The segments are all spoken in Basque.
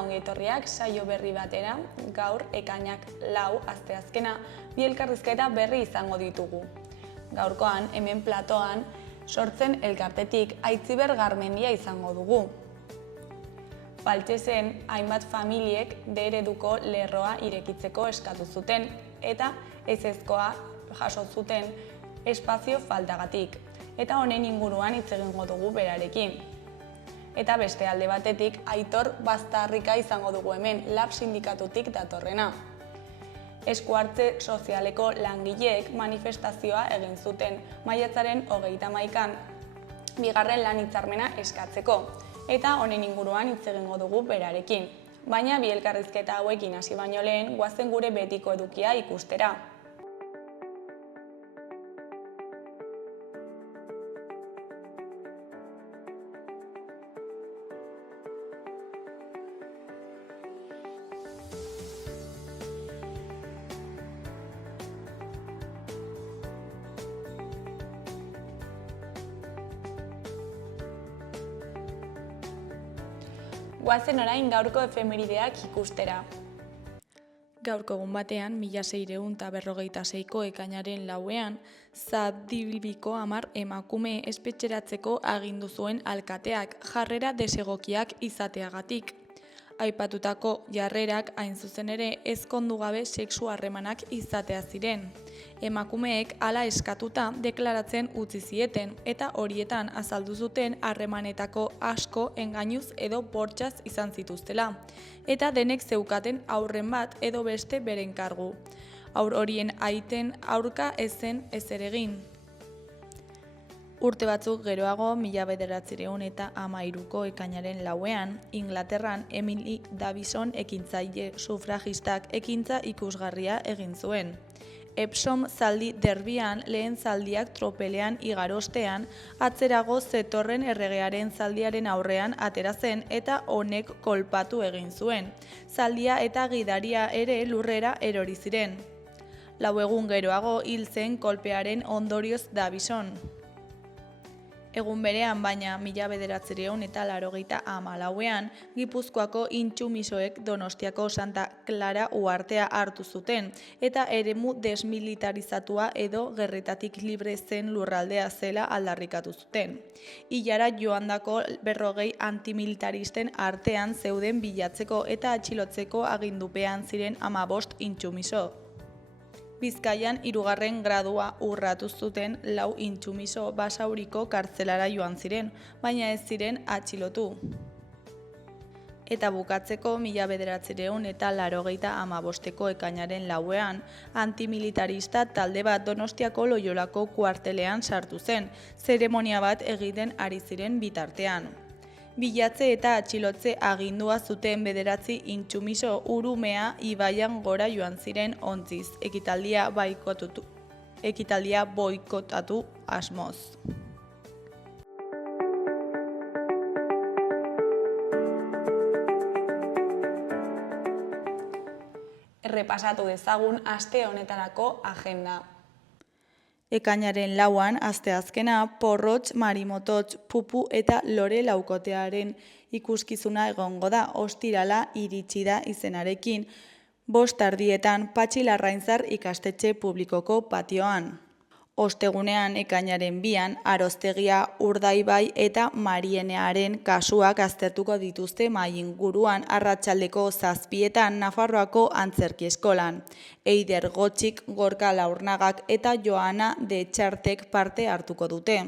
eta ongi etorriak saio berri batera, gaur ekainak 4 asteazkena bi elkarrizketa berri izango ditugu. Gaurkoan, hemen platoan, sortzen elkartetik Aitziber Garmendia izango dugu. Faltsesen hainbat familiek D-ereduko lerroa irekitzeko eskatu zuten eta ezezkoa jaso zuten espazio faltagatik. Eta honen inguruan hitz egingo dugu berarekin. Eta beste alde batetik Aitor Baztarrika izango dugu hemen, Lab sindikatutik datorrena. Eskuhartze sozialeko langileek manifestazioa egin zuten maiatzaren 31an bigarren lan hitzarmena eskatzeko. Eta honen inguruan hitz egingo dugu berarekin. Baina bi elkarrizketa hauekin hasi baino lehen, goazen gure betiko edukia ikustera. Goazen orain gaurko efemerideak ikustera. Gaurko egun batean, 1656ko ekainaren 4ean, Zaldibiko 10 emakume espetxeratzeko agindu zuen alkateak jarrera desegokiak izateagatik. Aipatutako jarrerak hain zuzen ere ezkondu gabe sexu harremanak izatea ziren. Emakumeek hala eskatuta deklaratzen utzi zieten eta horietan azaldu zuten harremanetako asko engainuz edo bortxaz izan zituztela. Eta denek zeukaten haurren bat edo beste beren kargu. Haur horien aiten aurka ez zen ezer egin. Urte batzuk geroago, 1913ko ekainaren 4ean, Inglaterran Emily Davison ekintzaile sufragistak ekintza ikusgarria egin zuen. Epsom zaldi derbian lehen zaldiak tropelean igarostean, atzerago zetorren erregearen zaldiaren aurrean atera zen eta honek kolpatu egin zuen. Zaldia eta gidaria ere lurrera erori ziren. 4 egun geroago hil zen kolpearen ondorioz Davison. Egun berean, baina 1984ean, Gipuzkoako intsumisoek Donostiako Santa Clara uhartea hartu zuten, eta eremu desmilitarizatua edo gerretatik libre zen lurraldea zela aldarrikatu zuten. Ilara joandako 40 antimilitaristen artean zeuden bilatzeko eta atxilotzeko agindupean ziren 15 intsumiso. Bizkaian 3. gradua urratu zuten 4 intsumiso Basauriko kartzelara joan ziren, baina ez ziren atxilotu. Eta bukatzeko 1985ko ekainaren 4ean, antimilitarista talde bat Donostiako Loiolako kuartelean sartu zen, zeremonia bat egiten ari ziren bitartean. Bilatze eta atxilotze agindua zuten 9 intsumiso Urumea ibaian gora joan ziren ontziz, ekitaldia boikotatu asmoz. Errepasatu dezagun aste honetarako agenda. Ekainaren 4an, asteazkena, Porrotx, Marimototx, Pupu eta Lore laukotearen ikuskizuna egongo da, ostirala iritsi da izenarekin, 5:00 Patxi Larrainzar ikastetxe publikoko patioan. Ostegunean, ekainaren 2an, Aroztegia, Urdaibai eta Marienearen kasuak aztertuko dituzte mahai inguruan arratsaldeko 7:00 Nafarroako Antzerki Eskolan. Eider Gotxik, Gorka Laurnagak eta Joana de Txartek parte hartuko dute.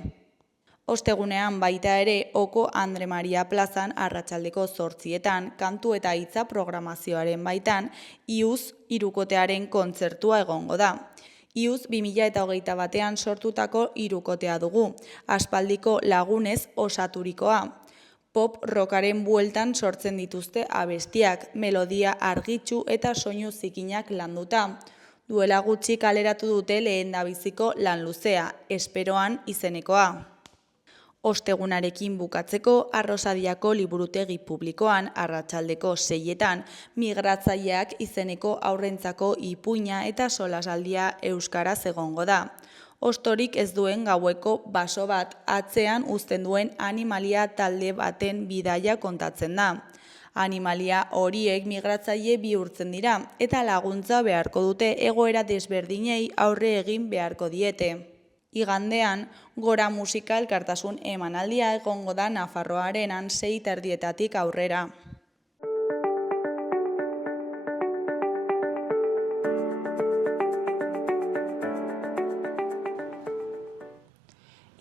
Ostegunean baita ere Oko Andre Maria plazan arratsaldeko 8:00 kantu eta hitza programazioaren baitan IUZ hirukotearen kontzertua egongo da. IUZ 2021an sortutako hirukotea dugu, aspaldiko lagunez osaturikoa. Pop rockaren bueltan sortzen dituzte abestiak, melodia argitsu eta soinu zikinak landuta. Duela gutxi kaleratu dute lehendabiziko lan luzea, Esperoan izenekoa. Ostegunarekin bukatzeko, Arrosadiako liburutegi publikoan arratsaldeko 6:00 Migratzaileak izeneko haurrentzako ipuina eta solasaldia euskaraz egongo da. Ostorik ez duen gaueko baso bat atzean uzten duen animalia talde baten bidaia kontatzen da. Animalia horiek migratzaile bihurtzen dira eta laguntza beharko dute egoera desberdinei aurre egin beharko diete. Igandean, Gora musika elkartasun emanaldia egongo da Nafarroaren 6:30 aurrera.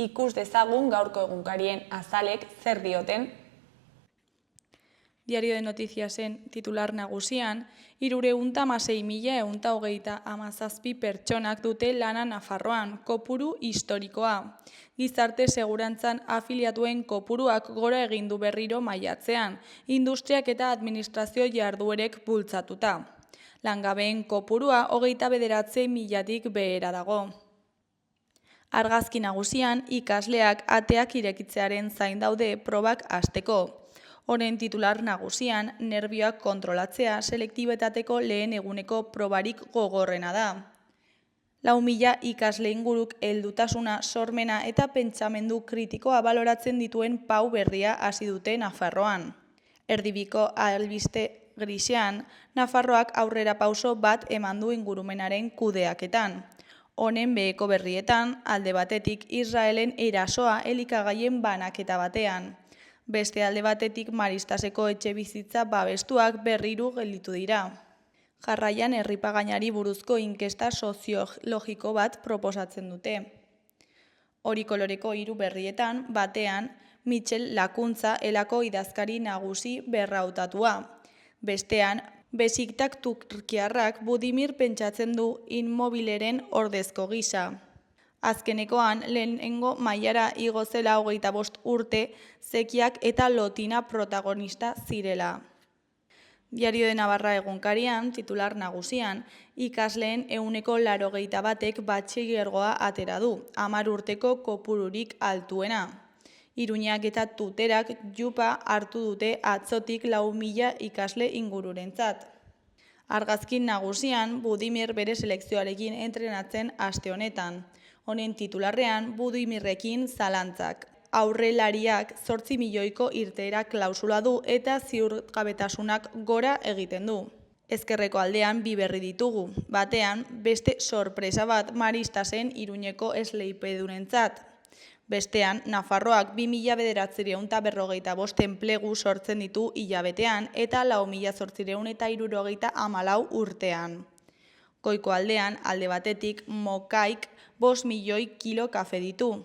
Ikus dezagun gaurko egunkarien azalek zer dioten. Diario de Noticiasen titular nagusian, 316.137 pertsonak dute lana Nafarroan, kopuru historikoa. Gizarte segurantzan afiliatuen kopuruak gora egin du berriro maiatzean, industriak eta administrazio jarduerek bultzatuta. Langabeen kopurua 29.000-tik behera dago. Argazki nagusian, ikasleak ateak irekitzearen zain daude probak hasteko. Honen titular nagusian, nerbioak kontrolatzea selektibetateko lehen eguneko probarik gogorrena da. 4.000 ikasle inguruk heldutasuna, sormena eta pentsamendu kritikoa baloratzen dituen pau berria hasi dute Nafarroan. Erdibiko albiste grisean, Nafarroak aurrera pauso bat eman du ingurumenaren kudeaketan. Honen beheko berrietan, alde batetik Israelen erasoa elikagaien banaketa batean. Beste alde batetik Maristaseko etxebizitza babestuak berriru gelditu dira. Jarraian herripagainari buruzko inkesta soziologiko bat proposatzen dute. Hori koloreko 3 berrietan, batean, Michel Lakuntza elako idazkari nagusi berrautatua. Bestean, Besiktak turkiarrak Budimir pentsatzen du Inmobileren ordezko gisa. Azkenekoan, lehenengo mailara igo zela 25 urte, zekiak eta lotina protagonista zirela. Diario de Navarra egunkarian, titular nagusian, ikasleen 81%ek batxilergoa atera du, 10 urteko kopururik altuena. Iruñak eta Tuterak jupa hartu dute atzotik 4.000 ikasle ingururentzat. Argazkin nagusian, Budimir bere selekzioarekin entrenatzen aste honetan. Honen titularrean, Budimirrekin zalantzak. Aurrelariak 8 milioiko irteera klausula du eta ziurgabetasunak gora egiten du. Ezkerreko aldean 2 berri ditugu. Batean, beste sorpresa bat Maristasen Iruñeko esleipedunentzat. Bestean, Nafarroak 2.945 enplegu sortzen ditu hilabetean eta 4.874 urtean. Goiko aldean, alde batetik, Mokaik 5 milioi kilo kafe ditu.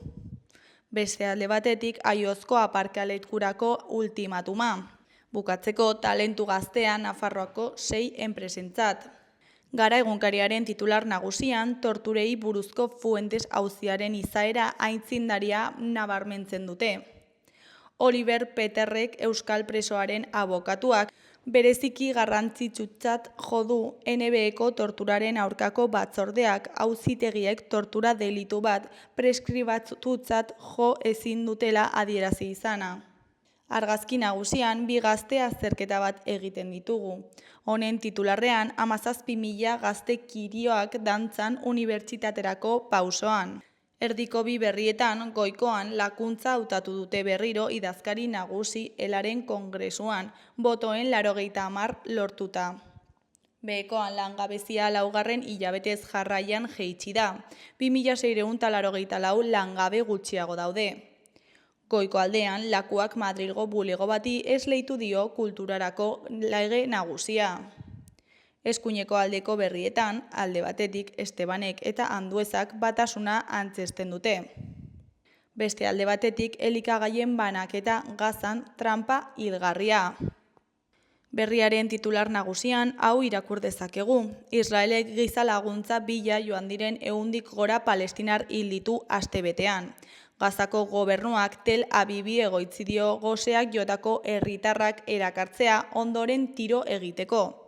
Beste alde batetik, Aiozko aparkalekuarako ultimatuma. Bukatzeko, talentu gaztea Nafarroako 6 enpresentzat. Gara egunkariaren titular nagusian, torturei buruzko Fuentes auziaren izaera aitzindaria nabarmentzen dute. Oliver Peterrek euskal presoaren abokatuak bereziki garrantzitsutzat jo du NBEko torturaren aurkako batzordeak auzitegiek tortura delitu bat preskribatutzat jo ezin dutela adierazi izana. Argazki nagusian 2 gazte azterketa bat egiten ditugu. Honen titularrean 17.000 gazte kirioak dantzan unibertsitaterako pausoan. Erdiko 2 berrietan, goikoan Lakuntza hautatu dute berriro idazkari nagusi Elaren kongresuan, botoen 90 lortuta. Behekoan langabezia 4. hilabetez jarraian jeitsi da, 2.684 langabe gutxiago daude. Goiko aldean, Lakuak Madrilgo bulego bati esleitu dio kulturarako lege nagusia. Eskuineko aldeko berrietan, alde batetik Estebanek eta Anduezak batasuna antzesten dute. Beste alde batetik elikagaien banaketa Gazan trampa hilgarria. Berriaren titular nagusian hau irakur dezakegu. Israelek giza laguntza bila joan diren 100tik gora palestinar hil ditu astebetean. Gazako gobernuak Tel Avivi egoitzi dio goseak jotako herritarrak erakartzea ondoren tiro egiteko.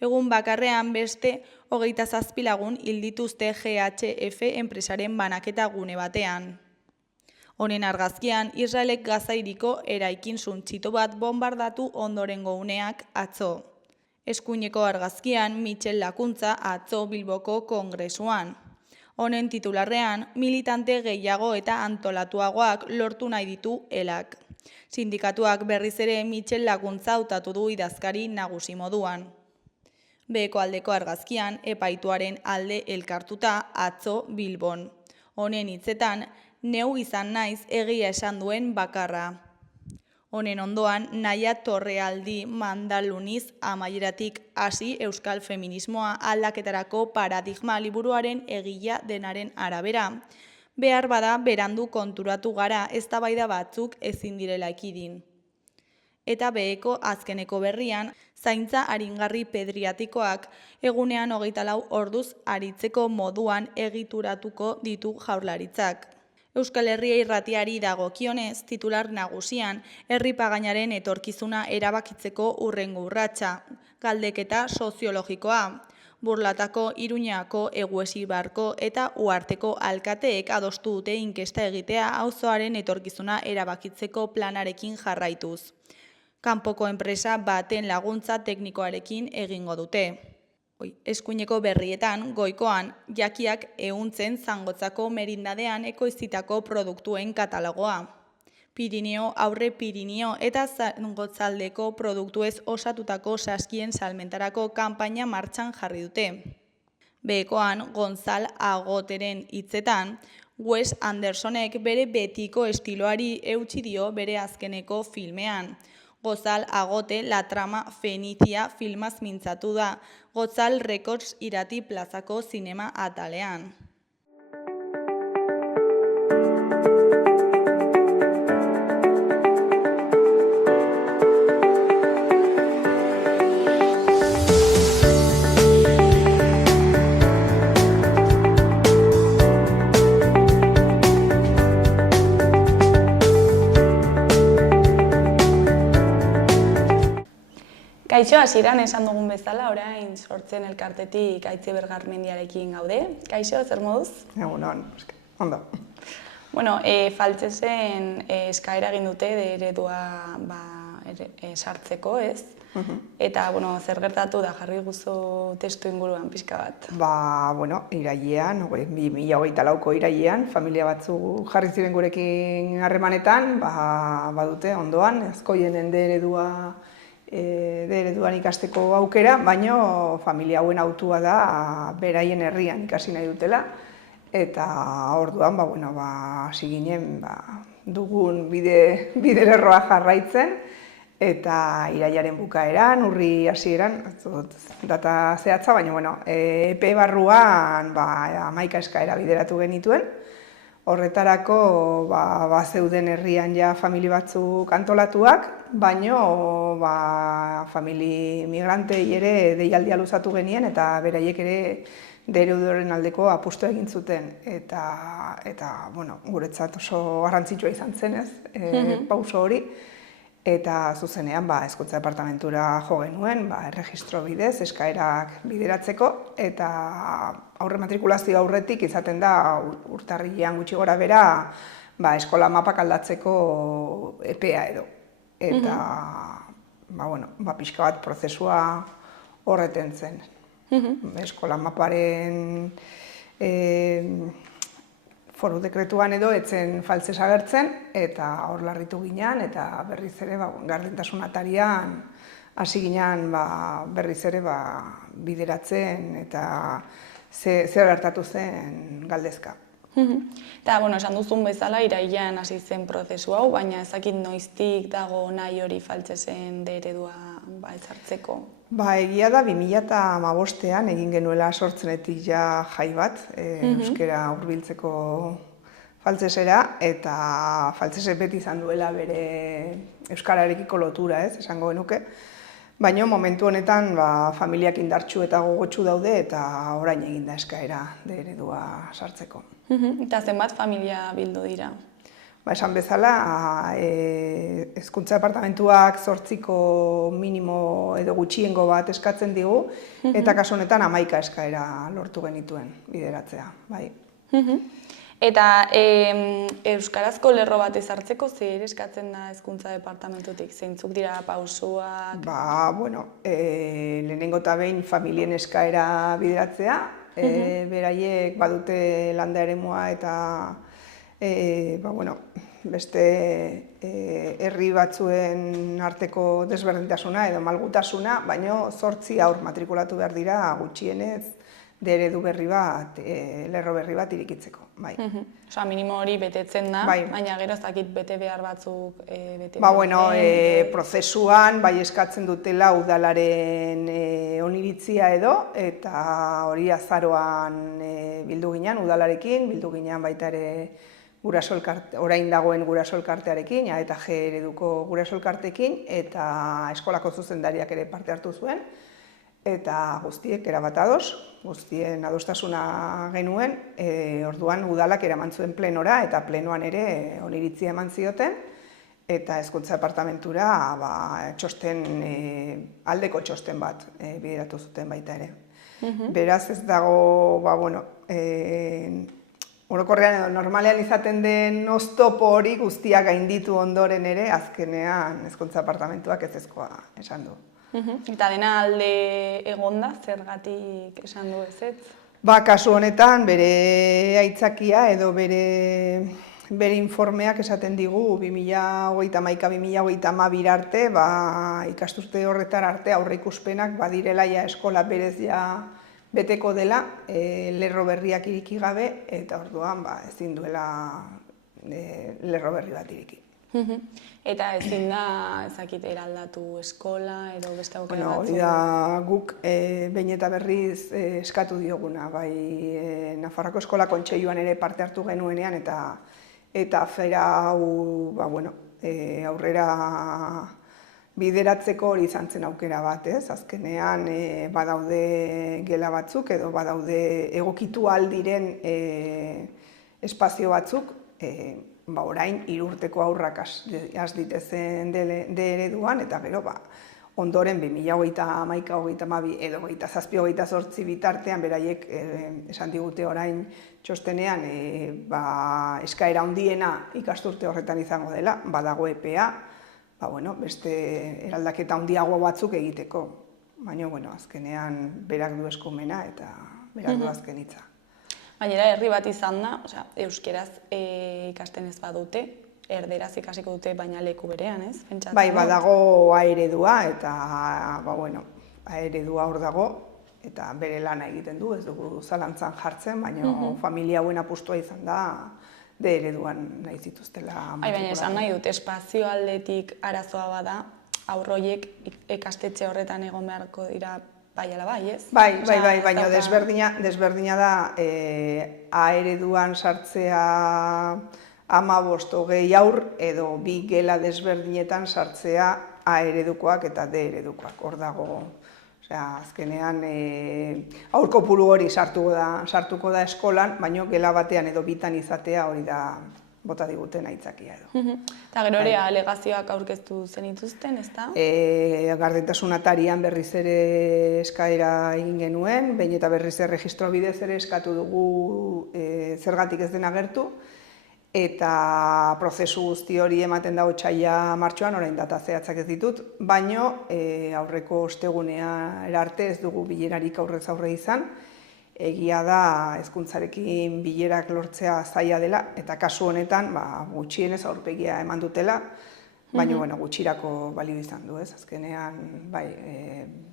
Egun bakarrean beste 27 lagun hil dituzte GHF enpresaren banaketa gune batean. Honen argazkian, Israelek Gaza hiriko eraikin suntsitu bat bombardatu ondorengo uneak atzo. Eskuineko argazkian, Michel Lakuntza atzo Bilboko kongresuan. Honen titularrean, militante gehiago eta antolatuagoak lortu nahi ditu elak. Sindikatuak berriz ere Mitxel Laguntza hautatu du idazkari nagusi moduan. Beheko aldeko argazkian, epaituaren alde elkartuta atzo Bilbon. Honen hitzetan, neu izan naiz egia esan duen bakarra. Honen ondoan, Naia Torrealdi Mandaluniz amaieratik hasi euskal feminismoa aldaketarako paradigma liburuaren egila denaren arabera. Behar bada berandu konturatu gara eztabaida batzuk ezin direla ekidin. Eta beheko azkeneko berrian, zaintza aringarri pedriatikoak egunean 24 orduz aritzeko moduan egituratuko ditu Jaurlaritzak. Euskal Herria irratiari dagokionez, titular nagusian, herri pagainaren etorkizuna erabakitzeko hurrengo urratsa, galdeketa soziologikoa. Burlatako, Iruñako, Eguesibarko eta Uharteko alkateek adostu dute inkesta egitea auzoaren etorkizuna erabakitzeko planarekin jarraituz. Kanpoko enpresa baten laguntza teknikoarekin egingo dute. Eskuineko berrietan, goikoan, jakiak ehuntzen Zangotzako merindadean ekoiztitako produktuen katalogoa. Pirineo, Aurre Pirineo eta Zangotzaldeko produktuez osatutako saskien salmentarako kanpaina martxan jarri dute. Behekoan, Gonzal Agoteren hitzetan, Wes Andersonek bere betiko estiloari eutsi dio bere azkeneko filmean. Gozal Agote La Trama Fenicia filmaz mintzatu da, Gozal Records irati plazako zinema atalean. Kaixo, hasieran esan dugun bezala, orain sortzen elkartetik Aitziber Garmendiarekin gaude. Kaixo, zer moduz? Egunon, ondo. Bueno, Faltsesen eskaera egin dute eredua sartzeko, ez? Eta, bueno, zer gertatu da jarri guzu testu inguruan pixka bat? Bueno, irailean, 2024ko irailean, familia batzu jarri ziren gurekin harremanetan, badute ondoan, Azkoienen ereduan ikasteko aukera, baino familia hauen hautua da beraien herrian ikasi nahi dutela, eta orduan, hasi ginen dugun bide lerroa jarraitzen, eta irailaren bukaeran, urri hasieran, ez dut data zehatza, baina epe barruan 11 eskaera bideratu genituen. Horretarako zeuden herrian ja familia batzuk antolatuak, baino familia migrantei ere deialdia luzatu genien eta beraiek ere ereduaren aldeko apustua egin zuten. Eta guretzat oso garrantzitsua izan zen, ez, pauso hori. Eta zuzenean Hezkuntza Departamentura jo genuen, erregistro bidez, eskaerak bideratzeko, eta aurre matrikulazio aurretik izaten da urtarrilean gutxi gora bera eskola mapak aldatzeko epea edo. Eta, pixka bat prozesua horreten zen. Eskola maparen foru dekretuan edo etzen Faltzes agertzen, eta hor larritu ginen, eta berriz ere gardentasun atarian hasi ginen berriz ere bideratzen, eta zer gertatu zen galdezka. Eta, esan duzun bezala, irailean hasi zen prozesu hau, baina ezakit noiztik dago nahi hori Faltsesen eredua ezartzeko? Egia da 2015ean egin genuela sortzenetik ja jai bat, euskera hurbiltzeko Faltsesera, eta Faltsesek beti izan duela bere euskararekiko lotura, esango genuke. Baina momentu honetan familiak indartsu eta gogotsu daude, eta orain egin da eskaera eredua sartzeko. Eta zenbat familia bildu dira? Esan bezala, Hezkuntza Departamentuak 8ko minimo edo gutxiengo bat eskatzen digu, eta kasu honetan 11 eskaera lortu genituen bideratzea. Eta euskarazko lerro bat ezartzeko zer eskatzen da Hezkuntza Departamentutik? Zeintzuk dira pausuak? Lehenengo eta behin familien eskaera bideratzea, beraiek badute landa eremua eta beste herri batzuen arteko desberdintasuna edo malgutasuna, baino 8 haur matrikulatu behar dira gutxienez eredu berri bat, lerro berri bat irikitzeko. Bai. Osa, minimo hori betetzen da, Bai. baina gero ez dakit bete behar batzuk bete Ba, bueno, prozesuan bai eskatzen dutela udalaren oniritzia edo, eta hori azaroan bildu ginen udalarekin, bildu ginen baita ere guraso elkarte, orain dagoen guraso elkartearekin, eta G ereduko guraso elkartekin, eta eskolako zuzendariak ere parte hartu zuen, eta guztiek erabat ados, guztien adostasuna genuen, orduan udalak eraman zuen plenora, eta plenoan ere oniritzia eman zioten, eta Hezkuntza Departamentura txosten, aldeko txosten bat bideratu zuten baita ere. Beraz ez dago, orokorrean edo normalean izaten den oztopo hori guztiak gainditu ondoren ere, azkenean Hezkuntza Departamentuak ezezkoa esan du. Eta dena alde egonda, zergatik esan du ezetz? Ba, kasu honetan, bere aitzakia edo bere informeak esaten digu 2021-2022 arte, ikasturte horretar arte aurreikuspenak badirela ja eskola berez ja beteko dela, lerro berriak iriki gabe, eta orduan ezin duela lerro berri bat iriki. Eta ezin da, ezakit, eraldatu eskola edo beste aukera batzuk? Hori da guk behin eta berriz eskatu dioguna, bai Nafarroako Eskola Kontseiluan ere parte hartu genuenean, eta afera hau aurrera bideratzeko hori izan zen aukera bat, ez? Azkenean badaude gela batzuk edo badaude egokitu aldiren espazio batzuk, orain 3 urteko aurrak has ditezen de ereduan, eta gero ondoren 2021-2022 edo 2027-2028 bitartean beraiek esan digute orain txostenean eskaera handiena ikasturte horretan izango dela, badago epea, beste eraldaketa handiago batzuk egiteko. Baina, azkenean berak du eskumena eta berak du azken hitza. Gainera, herri bat izan da, euskeraz ikasten ez badute, erderaz ikasiko dute baina leku berean, ez? Bai, badago A eredua, eta A eredua hor dago, eta bere lana egiten du, ez dugu zalantzan jartzen, baina familia hauen apustua izan da, D ereduan nahi zituztela matrikulatu. Baina esan nahi dut, espazio aldetik arazoa bada, aurroiek ikastetxe horretan egon beharko dira bai ala bai, ez? Bai, baina desberdina da A ereduan sartzea 15-20 haur edo 2 gela desberdinetan sartzea A eredukoak eta D eredukoak. Hor dago, azkenean haur kopuru hori sartuko da eskolan, baina gela batean edo bitan izatea hori da bota diguten aitzakia edo. Eta gero ere alegazioak aurkeztu zenituzten, ez da? Gardentasun atarian berriz ere eskaera egin genuen, behin eta berriz erregistro bidez ere eskatu dugu zergatik ez den agertu, eta prozesu guzti hori ematen da otsaila martxoan, orain data zehatzak ez ditut, baino aurreko ostegunea arte ez dugu bilerarik aurrez aurre izan. Egia da hezkuntzarekin bilerak lortzea zaila dela, eta kasu honetan gutxienez aurpegia eman dutela, baina gutxirako balio izan du, ez? Azkenean,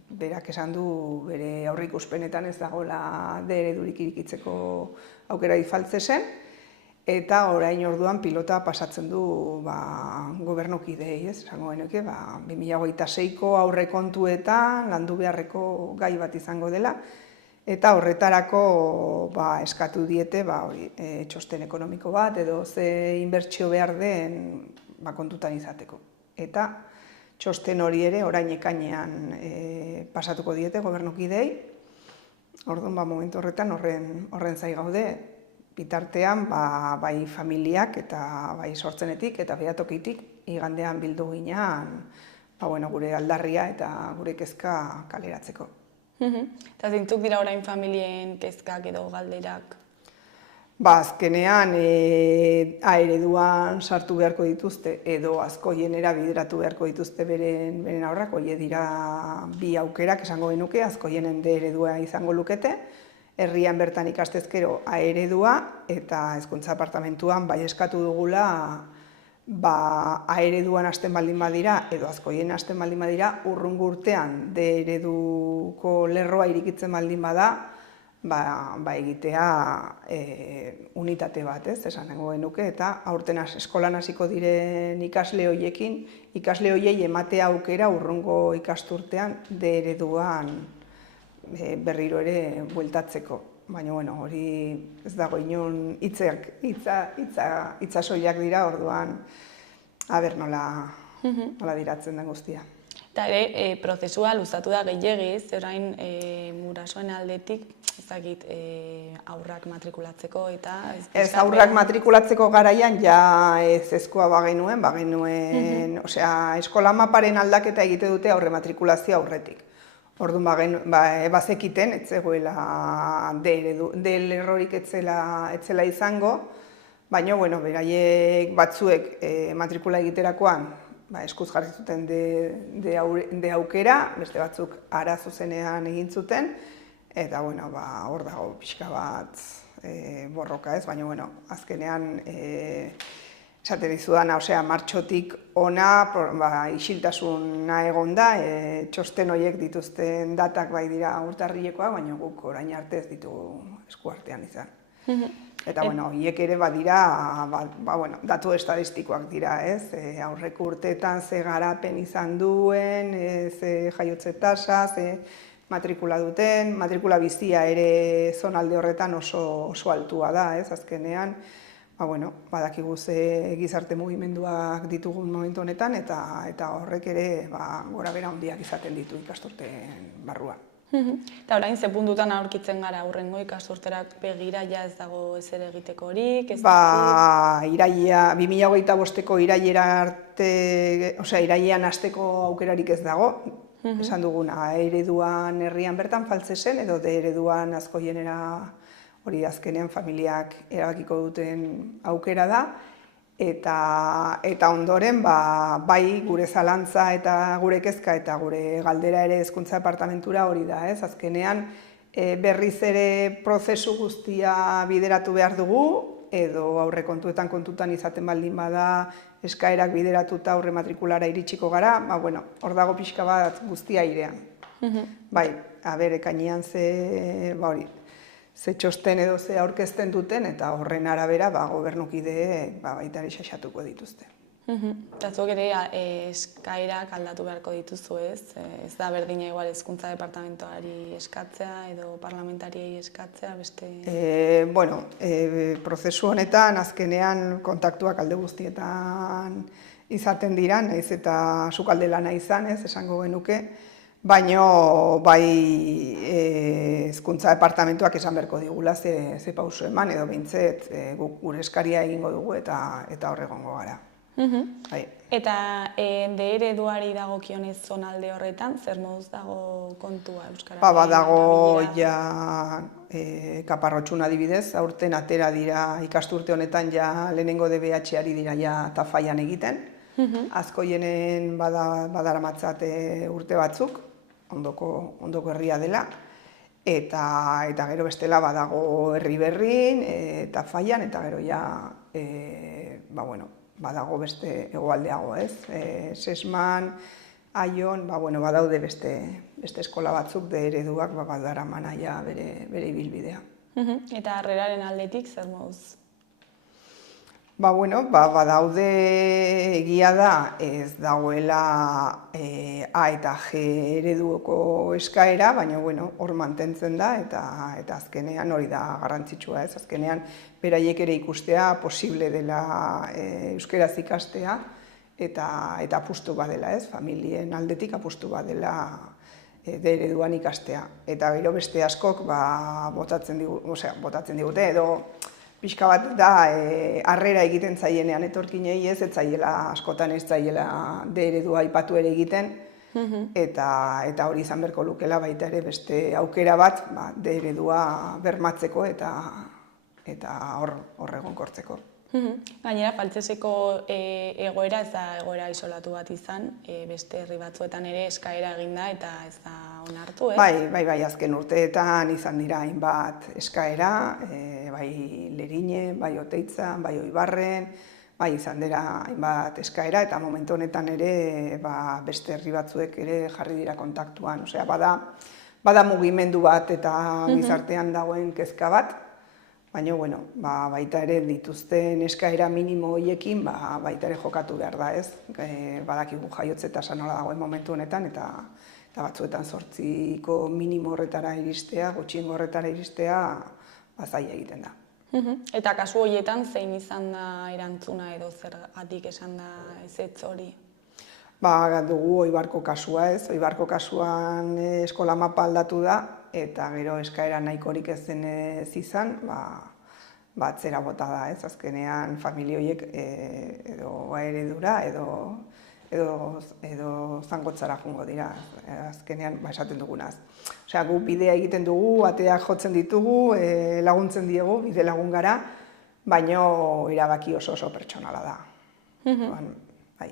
berak esan du bere aurreikuspenetan ez dagoela D eredurik irikitzeko aukera faltzezen, eta orain orduan pilota pasatzen du gobernukideei, ez? Esango genuke, 2026ko aurrekontuetan landu beharreko gai bat izango dela, eta horretarako eskatu diete txosten ekonomiko bat edo ze inbertsio behar den kontutan izateko. Eta txosten hori ere orain ekainean pasatuko diete gobernukideei. Orduan momentu horretan horren zai gaude, bitartean bai familiak eta bai sortzenetik eta behatokitik igandean bildu ginean gure aldarria eta gure kezka kaleratzeko. Eta zintzuk dira orain familien kezkak edo galderak? Azkenean A ereduan sartu beharko dituzte edo azkoienera bideratu beharko dituzte beren aurrak, horiek dira 2 aukerak esango genuke, azkoienen D eredua izango lukete, herrian bertan ikastezkero A eredua eta Hezkuntza Departamentuan bai eskatu dugula A ereduan hasten baldin badira, edo azkoien hasten baldin badira, urrungo urtean D ereduko lerroa irikitzen baldin bada, egitea unitate bat, esan nengo genuke, eta aurten eskolan hasiko diren ikasle horiekin, ikasle horiei ematea aukera urrungo ikasturtean D ereduan berriro ere bueltatzeko. Baina, hori ez dago inon itzasoiak dira, orduan, nola diratzen den guztia. Eta ere, prozesua luzatu da gehiagiz, orain gurasoen aldetik, ezagit, aurrak matrikulatzeko eta... Ez aurrak matrikulatzeko garaian ja ezkoa bagenuen, eskola maparen aldaketa egite dute aurre matrikulazioa aurretik. Orduan bazekiten, ez zegoela D lerrorik etzela izango, baina, beraiek batzuek matrikula egiterakoan eskuz jarri zuten D aukera, beste batzuk ara zuzenean egin zuten, eta, hor dago pixka bat borroka ez, baina, azkenean, esaten dizudana, martxotik ona isiltasuna egon da, txosten horiek dituzten datak bai dira urtarrilekoa, baina guk orain arte ez ditugu eskuartean izan. Eta, horiek ere badira, datu estadistikoak dira, ez? Aurreko urteetan ze garapen izan duen, ze jaiotze tasa, ze matrikula duten, matrikula bizia ere zonalde horretan oso altua da, ez? Azkenean, badakigu ze gizarte mugimenduak ditugun momentu honetan, eta horrek ere gora bera handiak izaten ditu ikasturteen barruan. Eta orain, ze puntutan aurkitzen gara aurrengo ikasturterak begira ja ez dago ezer egitekorik? 2025ko irailera arte, irailean hasteko aukerarik ez dago, esan duguna, ereduan herrian bertan faltzezen, edo D ereduan azkoienera hori azkenean familiak erabakiko duten aukera da, eta ondoren bai gure zalantza eta gure kezka eta gure galdera ere hezkuntza departamentura hori da, ez? Azkenean berriz ere prozesu guztia bideratu behar dugu, edo aurrekontuetan kontutan izaten baldin bada eskaerak bideratuta aurre matrikulara iritsiko gara, hor dago pixka bat guztia airean. Bai, ekainean ze txosten edo ze aurkezten duten, eta horren arabera gobernukide baita ere xaxatuko dituzte. Eta zuek ere eskaerak aldatu beharko dituzu, ez? Ez da berdina igual hezkuntza departamentuari eskatzea edo parlamentariei eskatzea, beste... Prozesu honetan azkenean kontaktuak alde guztietan izaten dira, nahiz eta sukalde lana izan, ez, esango genuke, baina hezkuntza departamentuak esan beharko digula ze pauso eman, edo behintzet gure eskaria egingo dugu eta horregongo gara. Eta D ereduari dagokionez zonalde horretan, zer moduz dago kontua Euskara? Badago Kaparrotxun adibidez, aurten atera dira ikasturte honetan lehenengo DBH-ari dira Tafaian egiten. Azkoienen badaramatzat urte batzuk, ondoko herria dela, eta gero bestela badago Herri Berrin, Tafaian, eta gero badago beste hegoaldeago, ez? Sesman, Aion, badaude beste eskola batzuk D ereduak badaramana bere ibilbidea. Eta harreraren aldetik zer moduz? Badaude egia da ez dagoela A eta G ereduko eskaera, baina hor mantentzen da eta azkenean hori da garrantzitsua, ez? Azkenean beraiek ere ikustea posible dela euskeraz ikastea eta apustu badela, ez? Familien aldetik apustu badela D ereduan ikastea. Eta gero beste askok botatzen digute edo pixka bat da, harrera egiten zaienean etorkinei ez zaiela, askotan ez zaiela D eredua aipatu ere egiten, eta hori izan beharko lukela baita ere beste aukera bat D eredua bermatzeko eta hor egonkortzeko. Gainera, Faltseseko egoera ez da egoera isolatu bat izan, beste herri batzuetan ere eskaera eginda eta ez da onartu, ez? Bai, azken urteetan izan dira hainbat eskaera, bai Lerinen, bai Oteitzan, bai Oibarren, bai, izan dira hainbat eskaera eta momentu honetan ere beste herri batzuek ere jarri dira kontaktuan. Osea, bada mugimendu bat eta gizartean dagoen kezka bat, baina bueno, baita ere dituzten eskaera minimo horiekin baita ere jokatu behar da, ez? Badakigu jaiotze tasa nola dagoen momentu honetan eta batzuetan 8ko minimo horretara iristea, gutxiengo horretara iristea, zaila egiten da. Eta kasu horietan zein izan da erantzuna edo zergatik esan da ezetz hori? Dugu Oibarko kasua, ez? Oibarko kasuan eskola mapa aldatu da eta gero eskaera nahikorik ez zenez izan, atzera bota da, ez? Azkenean familia horiek edo eredura edo zangotzara joango dira, azkenean esaten dugunaz. Osea, gu bidea egiten dugu, ateak jotzen ditugu, laguntzen diegu, bide lagun gara, baina erabaki oso pertsonala da. Bai.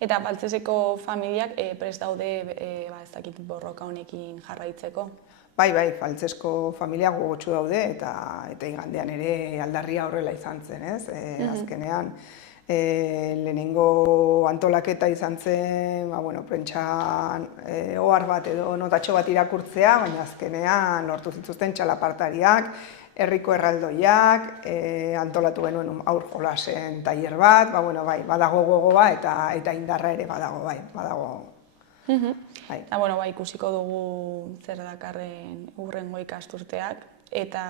Eta Baltzeseko familiak prest daude ez dakit borroka honekin jarraitzeko? Bai, Baltzesko familia gogotsu daude eta igandean ere aldarria horrela izan zen, ez? Azkenean, lehenengo antolaketa izan zen, prentxan ohar bat edo notatxo bat irakurtzea, baina azkenean lortu zituzten txalapartariak, herriko erraldoiak, antolatu genuen haur jolasen tailer bat, badago gogoa eta indarra ere badago. Eta, ikusiko dugu zer dakarren hurrengo ikasturteak eta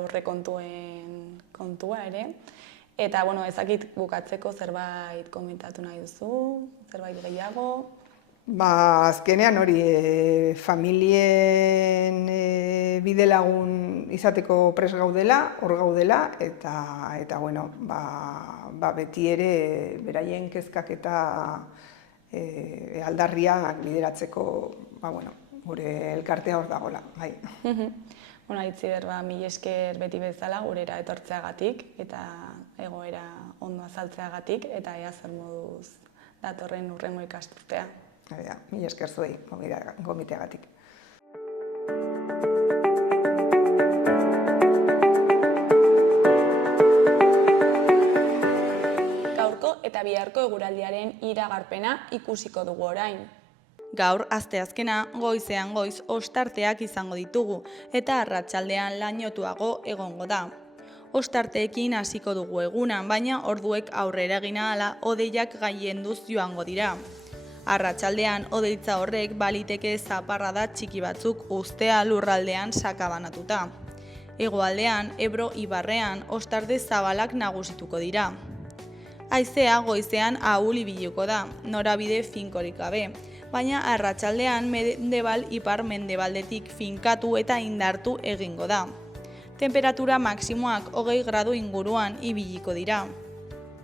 aurrekontuen kontua ere. Eta, ezakit bukatzeko zerbait komentatu nahi duzu, zerbait gehiago? Azkenean hori, familien bide lagun izateko prest gaudela, hor gaudela, eta beti ere beraien kezkak eta aldarriak bideratzeko, gure elkartea hor dagoela, bai. Aitziber, mila esker beti bezala gurera etortzeagatik eta egoera ondo azaltzeagatik eta ea zer moduz datorren hurrengo ikasturtea. Mila esker zuei gomiteagatik. Gaurko eta biharko eguraldiaren iragarpena ikusiko dugu orain. Gaur, asteazkena, goizean goiz ostarteak izango ditugu eta arratsaldean lainotuago egongo da. Ostarteekin hasiko dugu eguna, baina orduek aurrera egin ahala hodeiak gaienduz joango dira. Arratsaldean hodeitza horrek baliteke zaparrada txiki batzuk uztea lurraldean sakabanatuta. Hegoaldean, Ebro ibarrean ostarte zabalak nagusituko dira. Haizea goizean ahul ibiliko da, norabide finkorik gabe, baina arratsaldean mendebal ipar mendebaldetik finkatu eta indartu egingo da. Temperatura maksimoak 20 gradu inguruan ibiliko dira.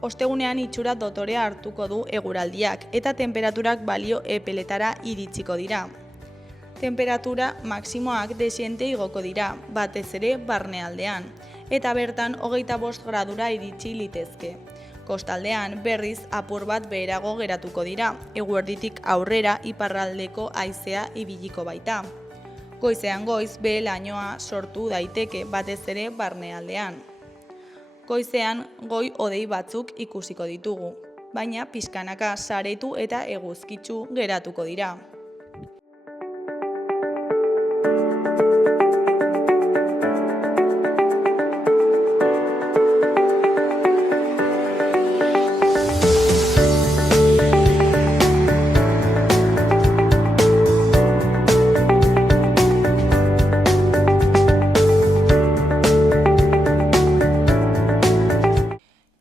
Ostegunean itxura dotorea hartuko du eguraldiak eta temperaturak balio epeletara iritsiko dira. Temperatura maksimoak desiente igoko dira, batez ere barnealdean, eta bertan 25 gradura iritsi litezke. Kostaldean berriz apur bat beherago geratuko dira, eguerditik aurrera iparraldeko haizea ibiliko baita. Goizean goiz behe-lainoa sortu daiteke batez ere barnealdean. Goizean goi hodei batzuk ikusiko ditugu, baina pixkanaka saretu eta eguzkitsu geratuko dira.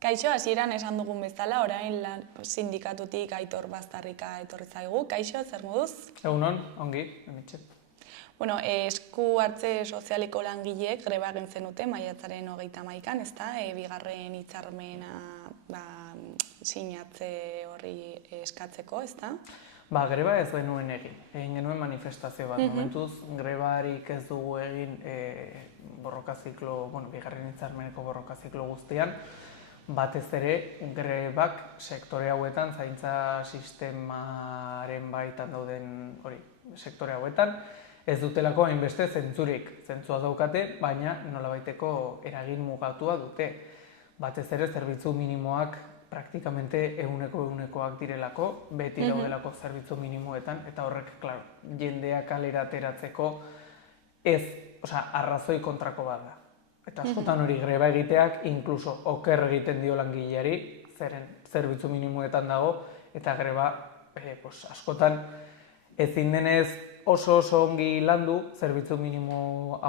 Kaixo, hasieran esan dugun bezala, orain sindikatutik Aitor Baztarrika etorri zaigu. Kaixo, zer moduz? Egunon, ongi, emitxe. Esku hartze sozialiko langileek greba egin zenuten maiatzaren 31an, ezta? Bigarren hitzarmena sinatze horri eskatzeko, ezta? Greba ez genuen egin. Egin genuen manifestazio bat. Momentuz, grebarik ez dugu egin bigarren hitzarmeneko borroka ziklo guztian. Batez ere, grebak sektore hauetan, zaintza sistemaren baitan dauden sektore hauetan, ez dutelako hainbeste zentzurik. Zentzua daukate, baina nolabaiteko eragin mugatua dute. batez ere zerbitzu minimoak praktikamente ehunekoak direlako, beti daudelako zerbitzu minimoetan, eta horrek, klaro, jendeak kalera ateratzeko arrazoi kontrako bat da. Eta askotan hori greba egiteak, inkluso oker egiten dio langileari, zeren zerbitzu minimoetan dago, eta greba askotan ezin denez oso ongi landu zerbitzu minimo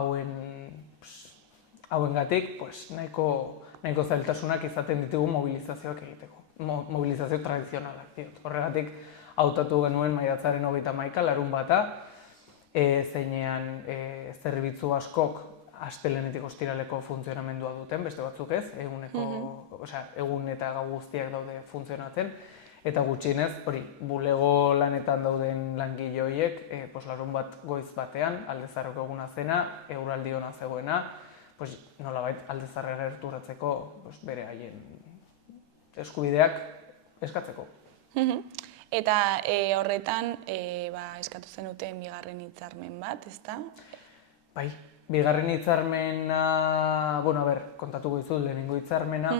hauengatik nahiko zailtasunak izaten ditugu mobilizazioak egiteko. Mobilizazio tradizionalak diot. Horregatik hautatu genuen maiatzaren 31 larunbata, zeinean zerbitzu askok astelehenetik ostiraleko funtzionamendua duten, beste batzuk ez, egun eta gau guztiak daude funtzionatzen, eta gutxienez, bulego lanetan dauden langile horiek, larunbat goiz batean, Aldezarreko eguna zena, eguraldi ona zegoena, nolabait Aldezarre gerturatzeko bere haien eskubideak eskatzeko. Eta horretan eskatu zenuten bigarren hitzarmen bat, ezta? Bai, bigarren hitzarmena, kontatuko dizut, lehenengo hitzarmena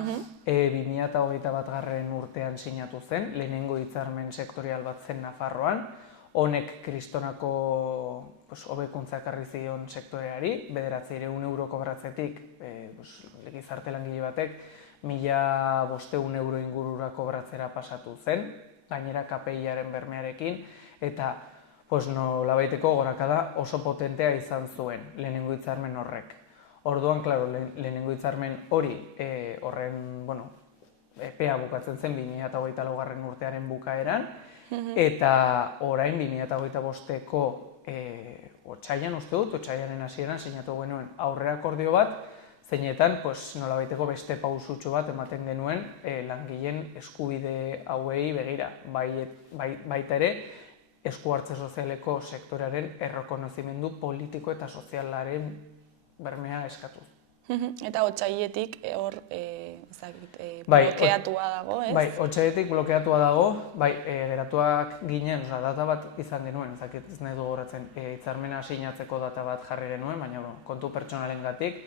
2021 urtean sinatu zen, lehenengo hitzarmen sektorial bat zen Nafarroan, honek kristonako hobekuntzak ekarri zion sektoreari, 900 euro kobratzetik, gizarte langile batek, 1.500 euro ingurura kobratzera pasatu zen, gainera KPI-aren bermearekin, eta nolabaiteko gorakada oso potentea izan zuen lehenengo hitzarmen horrek. Orduan, klaro, lehenengo hitzarmen hori horren, epea bukatzen zen 2024 urtearen bukaeran, eta orain 2025ko otsailean uste dut, otsailearen hasieran sinatu genuen aurre akordio bat, zeinetan nolabaiteko beste pausutxo bat ematen genuen langileen eskubide hauei begira, baita ere esku hartze sozialeko sektorearen errekonozimendu politiko eta sozialaren bermea eskatuz. Eta otsailetik hor blokeatua dago, ez? Bai, otsailetik blokeatua dago, geratuak ginen, data bat izan genuen, ez nahi dugu horatzen, hitzarmena sinatzeko data bat jarri genuen, baina kontu pertsonalengatik,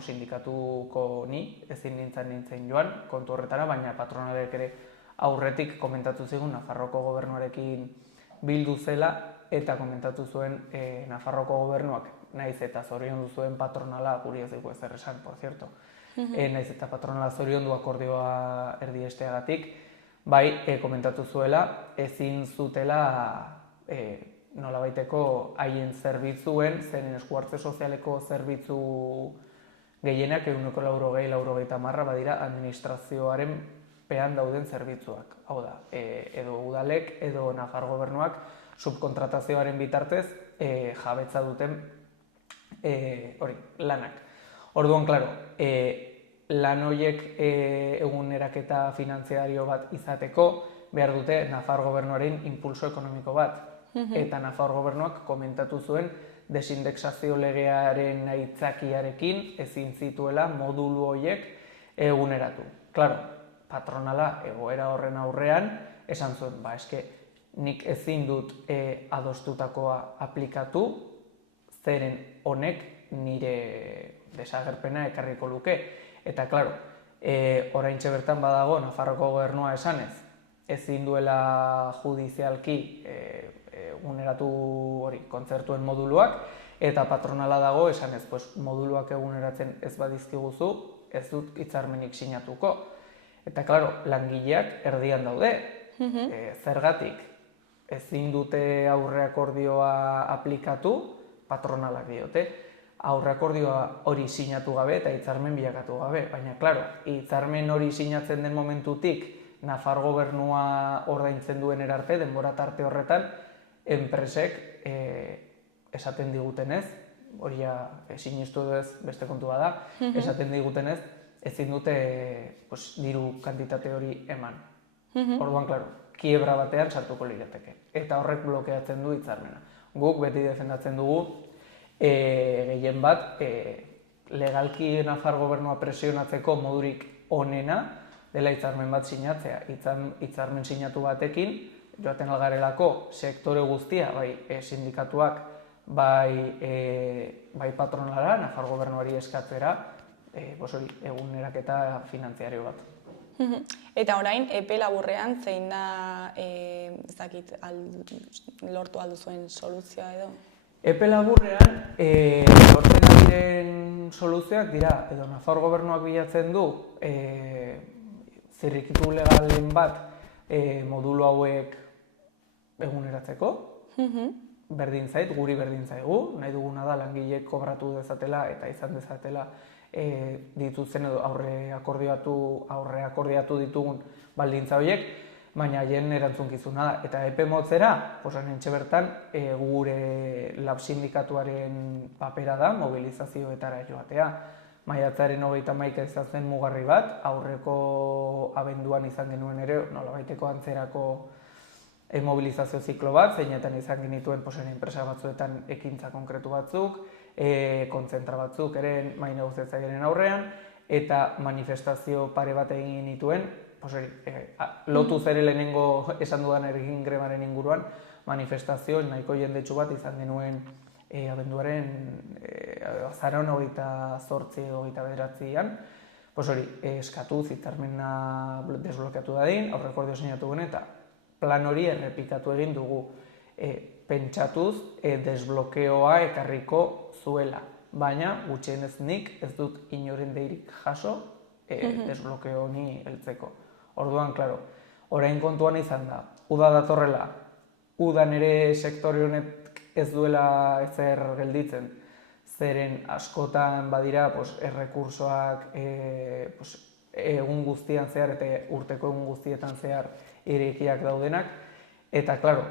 sindikatuko ni, ezin nintzen joan, kontu horretara, baina patronalek ere aurretik komentatu zigun Nafarroko gobernuarekin bildu zela, eta komentatu zuen Nafarroko gobernuak, naiz eta zoriondu zuen patronala, guri ez dugu ezer esan, por cierto, naiz eta patronala zoriondu akordioa erdiesteagatik, komentatu zuela, ezin zutela nolabaiteko haien zerbitzuen, zeren esku hartze sozialeko zerbitzu gehienak 180-190 badira administrazioaren pean dauden zerbitzuak. Hau da, edo udalek edo Nafar gobernuak subkontratazioaren bitartez jabetza duten lanak. Orduan, klaro, lan horiek eguneraketa finantziario bat izateko behar dute Nafar gobernuaren impulso ekonomiko bat. Eta Nafar gobernuak komentatu zuen desindexazio legearen aitzakiarekin ezin zituela modulu horiek eguneratu. Klaro, patronala egoera horren aurrean esan zuen, nik ezin dut adostutakoa aplikatu, zeren honek nire desagerpena ekarriko luke. Eta, klaro, oraintxe bertan badago Nafarroko gobernua esanez, ezin duela judizialki eguneratu kontzertuen moduluak, eta patronala dago esanez, moduluak eguneratzen ez badizkiguzu, ez dut hitzarmenik sinatuko. Eta, klaro, langileak erdian daude, zergatik ezin dute aurre akordioa aplikatu, patronalak diote, aurre akordioa hori sinatu gabe eta hitzarmen bilakatu gabe. Baina, klaro, hitzarmen hori sinatzen den momentutik, Nafar gobernua ordaintzen duen erarte, denbora tarte horretan, enpresek esaten digutenez, hori sinistu edo ez beste kontua da, esaten digutenez, ezin dute diru kantitate hori eman. Orduan, klaro, kiebra batean sartuko lirateke. Eta horrek blokeatzen du hitzarmena. Guk beti defendatzen dugu, gehien bat, legalki Nafar gobernua presionatzeko modurik onena, dela hitzarmen bat sinatzea. Hitzarmen sinatu batekin, joaten algarelako sektore guztia, bai sindikatuak, bai patronala, Nafar gobernuari eskatzera, eguneraketa finantziario bat. Eta orain, epe laburrean zein da, lortu alduzuen soluzioa edo? Epe laburrean, lortzen diren soluzioak dira, edo Nafar gobernuak bilatzen du, zirrikitu legalen bat modulo hauek eguneratzeko, berdin zait, guri berdin zaigu, nahi duguna da langileek kobratu dezatela eta izan dezatela dituzen edo aurre akordiatu ditugun baldintza horiek, baina haien erantzunkizuna da. Eta epe motzera, nintxe bertan, gure lab sindikatuaren papera da mobilizazioetara joatea. Maiatzaren 31 izan zen mugarri bat, aurreko abenduan izan genuen ere, nolabaiteko antzerako mobilizazio ziklo bat, zeinetan izan genituen enpresa batzuetan ekintza konkretu batzuk, kontzentra batzuk ere mahai negoziatzailearen aurrean, eta manifestazio pare bat egin genituen, lotu zere lehenengo esan dudan ergin grebaren inguruan, manifestazio nahiko jendetsu bat izan genuen abenduaren azaroan 28-29an, eskatu hitzarmena desblokeatu dadin, aurrekordio sinatu guen eta plan hori errepikatu egin dugu. Pentsatuz desblokeoa ekarriko zuela, baina gutxienez nik ez dut inoren deirik jaso desblokeo honi heltzeko. Orduan, klaro, orain kontuan izan da, uda datorrela, udan ere sektore honek ez duela ezer gelditzen, zeren askotan badira errekursoak egun guztian zehar eta urteko egun guztietan zehar irekiak daudenak, eta, klaro,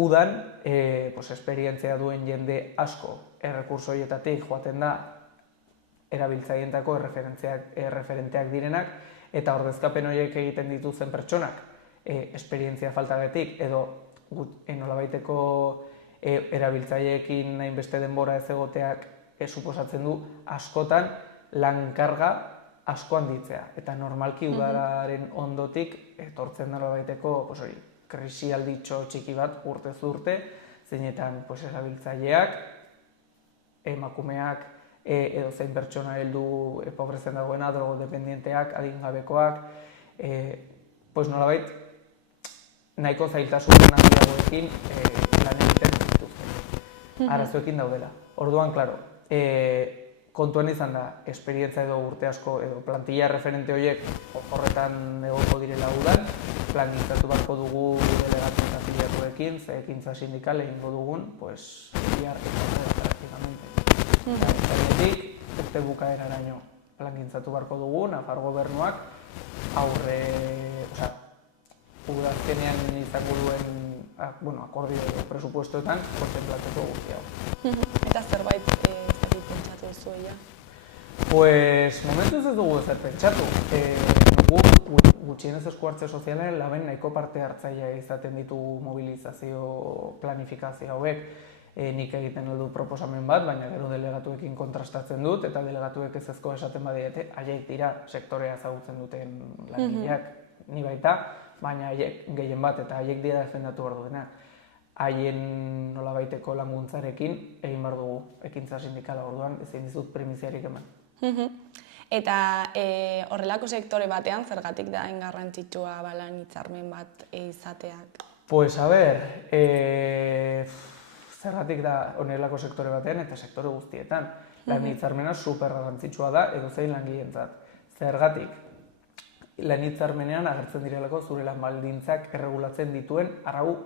udan esperientzia duen jende asko errekurso horietatik joaten da erabiltzaileentako erreferenteak direnak, eta ordezkapen horiek egiten dituzten pertsonak esperientzia faltagatik edo nolabaiteko erabiltzaileekin hainbeste denbora ez egoteak suposatzen du askotan lankarga asko handitzea. Eta normalki udaren ondotik etortzen nolabaiteko krisialditxo txiki bat urtez urte, zeinetan erabiltzaileak, emakumeak, edo zein pertsona heldu pobrezen dagoena, drogodependienteak, adingabekoak, nolabait nahiko zailtasun handiagoekin lan egiten dituzten. Arazoekin daudela. Orduan, klaro, kontuan izan da, esperientzia edo urte asko edo plantilla referente horiek horretan egoko direla udan, plangintzatu beharko dugu delegatu eta afiliatuekin, ze ekintza sindikal egingo dugun, bihar eta praktikamente. Zainetik, urte bukaeraraino plangintzatu beharko dugu, Nafar gobernuak udazkenean izango duen akordio presupuestoetan kontenplatzeko guzti hau. Eta zerbait pentsatu duzu ja? Momentuz ez dugu ezer pentsatu. Gutxienez esku hartze sozialaren laben nahiko parte hartzailea izaten ditugu mobilizazio planifikazio hauek. Nik egiten du proposamen bat, baina gero delegatuekin kontrastatzen dut, eta delegatuek ezezko esaten badiete, haiek dira sektorea ezagutzen duten langileak, ni baita, baina haiek gehien bat eta haiek dira defendatu behar duena. Haien nolabaiteko laguntzarekin egin behar dugu ekintza sindikala, orduan ezin dizut primiziarik eman. Eta horrelako sektore batean zergatik da garrantzitsua lan hitzarmen bat izateak? Zergatik da honelako sektore batean eta sektore guztietan. Lan hitzarmena super garrantzitsua da edozein langileentzat. Zergatik? Lan hitzarmenean agertzen direlako zure lan baldintzak erregulatzen dituen arau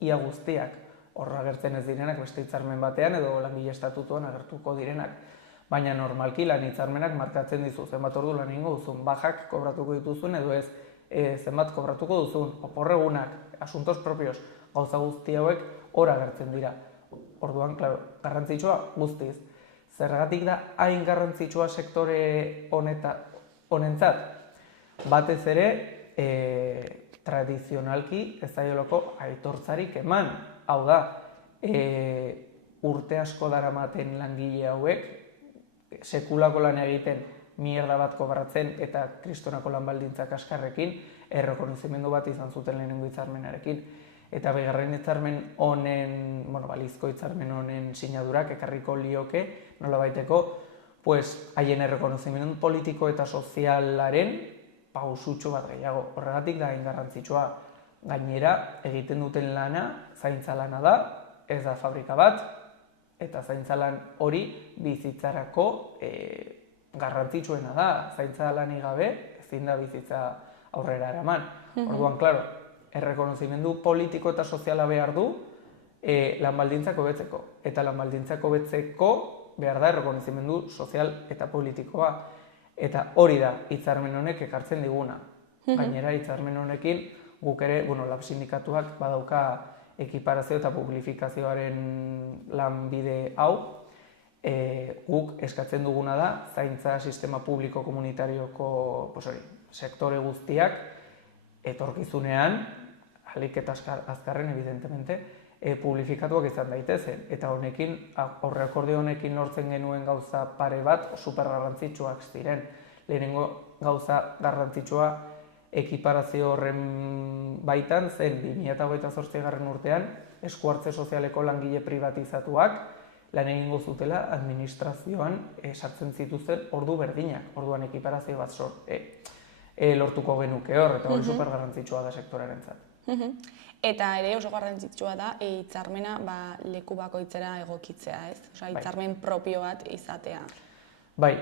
ia guztiak. Horra agertzen ez direnak beste hitzarmen batean edo langile estatutuan agertuko direnak. Baina normalki lan hitzarmenak markatzen dizu zenbat ordu lan egingo duzun, bajak kobratuko dituzun edo ez, zenbat kobratuko duzun, oporregunak, asuntos propios, gauza guzti hauek hor agertzen dira. Orduan, klaro, garrantzitsua guztiz. Zergatik da hain garrantzitsua sektore honentzat? Batez ere, tradizionalki ez zaiolako aitortzarik eman. Hau da, urte asko daramaten langile hauek, sekulako lan egiten mierda bat kobratzen eta kristonako lan baldintzak askarrekin, errekonozimendu bat izan zuten lehenengo hitzarmenarekin. Eta bigarren hitzarmen honen, balizko hitzarmen honen sinadurak ekarriko lioke nolabaiteko haien errekonozimendu politiko eta sozialaren pausutxo bat gehiago. Horregatik da garrantzitsua. Gainera, egiten duten lana, zaintza lana da, ez da fabrika bat, eta zaintza lan hori bizitzarako garrantzitsuena da. Zaintza lanik gabe, ezin da bizitza aurrera eraman. Orduan, klaro, errekonozimendu politiko eta soziala behar du lan baldintzak hobetzeko. Eta lan baldintzak hobetzeko behar da errekonozimendu sozial eta politikoa. Eta hori da hitzarmen honek ekartzen diguna. Gainera, hitzarmen honekin guk ere, lab sindikatuak badauka ekiparazio eta publifikazioaren lanbide hau, guk eskatzen duguna da zaintza sistema publiko komunitarioko sektore guztiak etorkizunean, ahalik eta azkarren, evidentemente, publifikatuak izan daitezen. Eta honekin, aurreakordio honekin lortzen genuen gauza pare bat super garrantzitsuak ziren. Lehenengo gauza garrantzitsua ekiparazio horren baitan zen 2028 urtean esku hartze sozialeko langile privatizatuak lan egingo zutela administrazioan sartzen zituzten ordu berdinak. Orduan ekiparazio bat lortuko genuke hor, eta hori super garrantzitsua da sektorearentzat. Eta ere oso garrantzitsua da hitzarmena leku bakoitzera egokitzea, ez? Osea, hitzarmen propio bat izatea. Bai,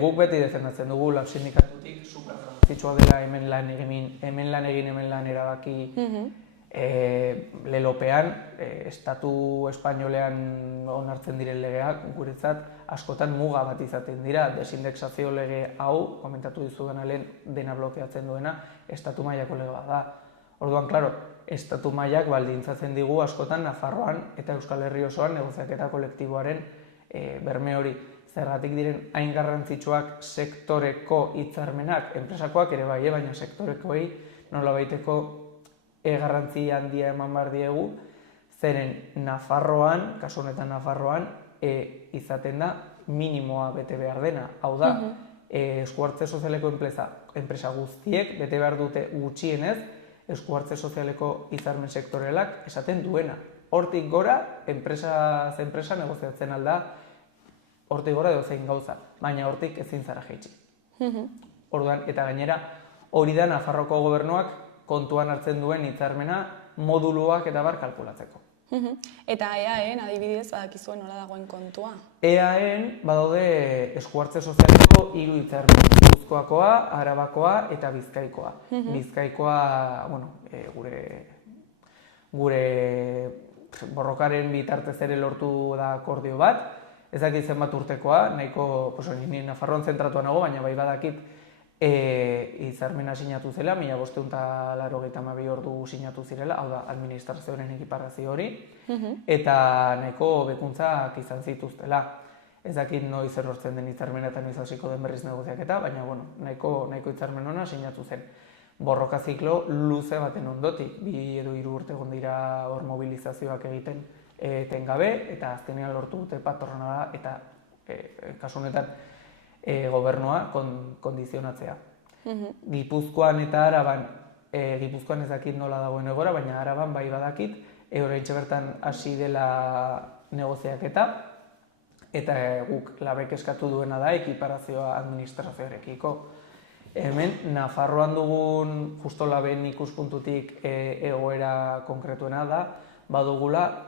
guk beti defendatzen dugu lab sindikatutik super garrantzitsua dela hemen lan erabaki lelopean, estatu espainolean onartzen diren legeak, guretzat askotan muga bat izaten dira. Desindexazio lege hau, komentatu dizudan lehen dena blokeatzen duena, estatu mailako lege bat da. Orduan, klaro, estatu mailak baldintzatzen digu askotan Nafarroan eta Euskal Herri osoan negoziaketa kolektiboaren berme hori. Zergatik diren hain garrantzitsuak sektoreko hitzarmenak, enpresakoak ere bai, baina sektorekoei nolabaiteko garrantzi handia eman behar diegu, zeren Nafarroan, kasu honetan Nafarroan, izaten da minimoa bete behar dena. Hau da, esku hartze sozialeko enpresa guztiek bete behar dute gutxienez esku hartze sozialeko hitzarmen sektorialak esaten duena. Hortik gora, enpresa negoziatzen alda, hortik gora edozein gauza, baina hortik ezin zara jaitsi. Orduan, eta gainera, hori da Nafarroko gobernuak kontuan hartzen duen hitzarmena moduluak eta bar kalkulatzeko. Eta EAEn adibidez badakizuen nola dagoen kontua? EAEn badaude esku hartze sozialeko 3 hitzarmen, Gipuzkoakoa, Arabakoa eta Bizkaikoa. Bizkaikoa, gure borrokaren bitartez ere lortu da akordio bat, ez dakit zenbat urtekoa, nahiko, ni Nafarroan zentratua nago, baina bai badakit hitzarmena sinatu zela, 1582 ordu sinatu zirela, hau da, administrazioaren ekiparazio hori, eta nahiko bekuntzak izan zituztela. Ez dakit noiz erortzen den hitzarmena eta noiz hasiko den berriz negoziaketa, baina nahiko hitzarmen ona sinatu zen. Borroka ziklo luze baten ondotik, 2 edo 3 urte egon dira hor mobilizazioak egiten etengabe, eta azkenean lortu dute patronala eta kasu honetan gobernua kondizionatzea. Gipuzkoan eta Araban, Gipuzkoan ez dakit nola dagoen egora, baina Araban bai badakit, oraintxe bertan hasi dela negoziaketa, eta guk labek eskatu duena da ekiparazioa administrazioarekiko. Hemen, Nafarroan dugun justo laben ikuspuntutik egoera konkretuena da, badugula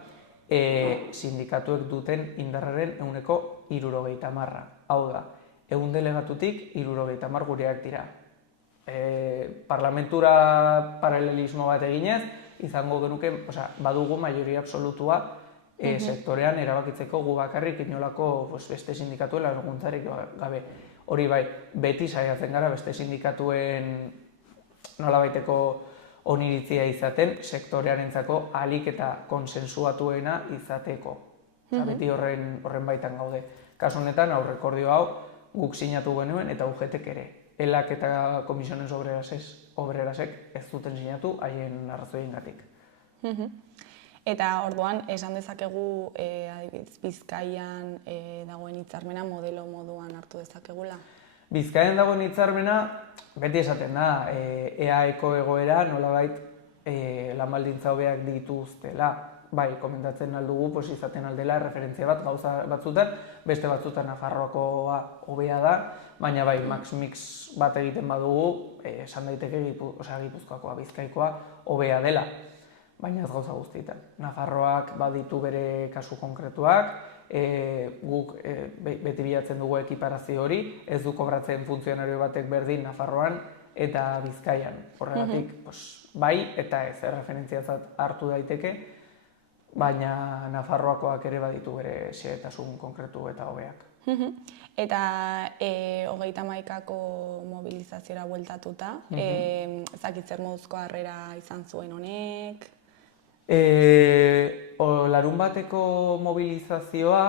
sindikatuek duten indarraren 70%. Hau da, 100 delegatutik 70 gureak dira. Parlamentura paralelismo bat eginez, izango genuke, badugu maioria absolutua sektorean erabakitzeko gu bakarrik inolako beste sindikatuen laguntzarik gabe. Hori bai, beti saiatzen gara beste sindikatuen nolabaiteko oniritzia izaten sektorearentzako ahalik eta konsensuatuena izateko. Beti horren baitan gaude. Kasu honetan aurrekordio hau guk sinatu genuen eta UGTek ere. Elak eta Komisiones Obrerasek ez zuten sinatu haien arrazoiengatik. Eta orduan esan dezakegu adibidez Bizkaian dagoen hitzarmena modelo moduan hartu dezakegula? Bizkaian dagoen hitzarmena beti esaten da EAEko egoera nolabait lan baldintza hobeak dituztela. bai, komentatzen aldugu, pues, izaten aldela referentzia bat gauza batzutan, beste batzutan Nafarroakoa hobea da, baina bai, max mix bat egiten badugu, esan daiteke Gipuzkoakoa, Bizkaikoa hobea dela, baina ez gauza guztietan. Nafarroak baditu bere kasu konkretuak, guk beti bilatzen dugu ekiparazio hori, ez du kobratzen funtzionario batek berdin Nafarroan eta Bizkaian. Horregatik, bai eta ez referentziatzat hartu daiteke, baina Nafarroakoak ere baditu bere xehetasun konkretu eta hobeak. Eta 31ko mobilizaziora bueltatuta, ezakit zer moduzko harrera izan zuen honek? Larunbateko mobilizazioa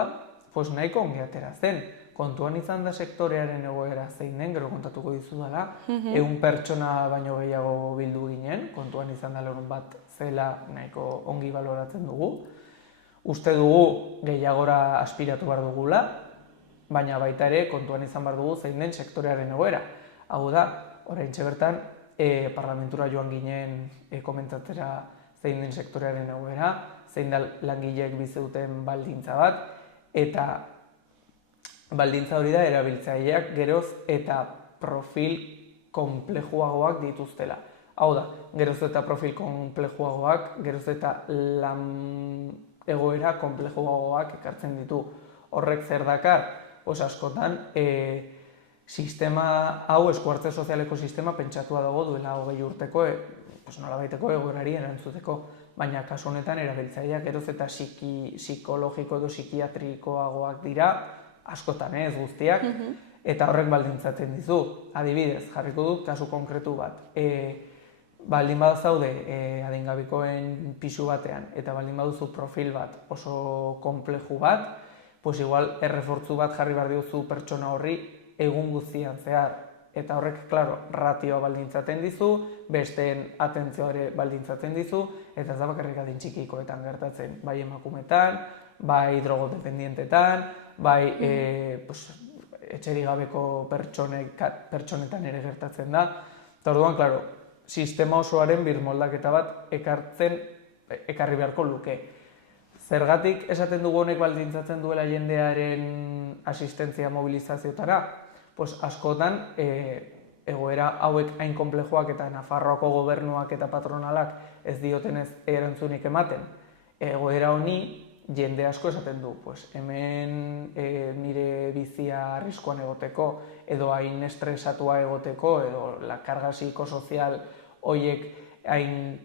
nahiko ongi atera zen. Kontuan izan da sektorearen egoera zein den, gero kontatuko dizudala, 100 pertsona baino gehiago bildu ginen, kontuan izan da larunbat zela nahiko ongi baloratzen dugu. Uste dugu gehiagora aspiratu behar dugula, baina baita ere kontuan izan behar dugu zein den sektorearen egoera. Hau da, oraintxe bertan, parlamentura joan ginen komentatzera zein den sektorearen egoera, zein da langileek bizi duten baldintza bat, eta baldintza hori da erabiltzaileak geroz eta profil konplejuagoak dituztela. Hau da, geroz eta profil konplejuagoak, geroz eta lan egoera konplejuagoak ekartzen ditu. Horrek zer dakar, askotan, sistema hau, eskuhartze sozialeko sistema pentsatua dago duela 20 urteko, nolabaiteko egoerari erantzuteko, baina kasu honetan erabiltzaileak geroz eta psikologiko edo psikiatrikoagoak dira, askotan ez guztiak, eta horrek baldintzatzen dizu. Adibidez, jarriko dut kasu konkretu bat. Baldin badazaude adingabikoen pisu batean, eta baldin baduzu profil bat oso konpleju bat, igual errefortzu bat jarri behar diozu pertsona horri egun guztian zehar. Eta horrek, klaro, ratioa baldintzaten dizu, besteen atentzioa ere baldintzaten dizu, eta ez da bakarrik adin txikikoetan gertatzen, bai emakumetan, bai drogodependientetan, bai etxerik gabeko pertsonetan ere gertatzen da. Eta orduan, klaro, sistema osoaren birmoldaketa bat ekarri beharko luke. Zergatik esaten dugu honek baldintzatzen duela jendearen asistentzia mobilizazioetara? Askotan, egoera hauek hain konplejoak eta Nafarroako gobernuak eta patronalak ez diotenez erantzunik ematen. Egoera honi jende asko esaten du, hemen nire bizia arriskuan egoteko, edo hain estresatua egoteko, edo la karga psikosozial horiek hain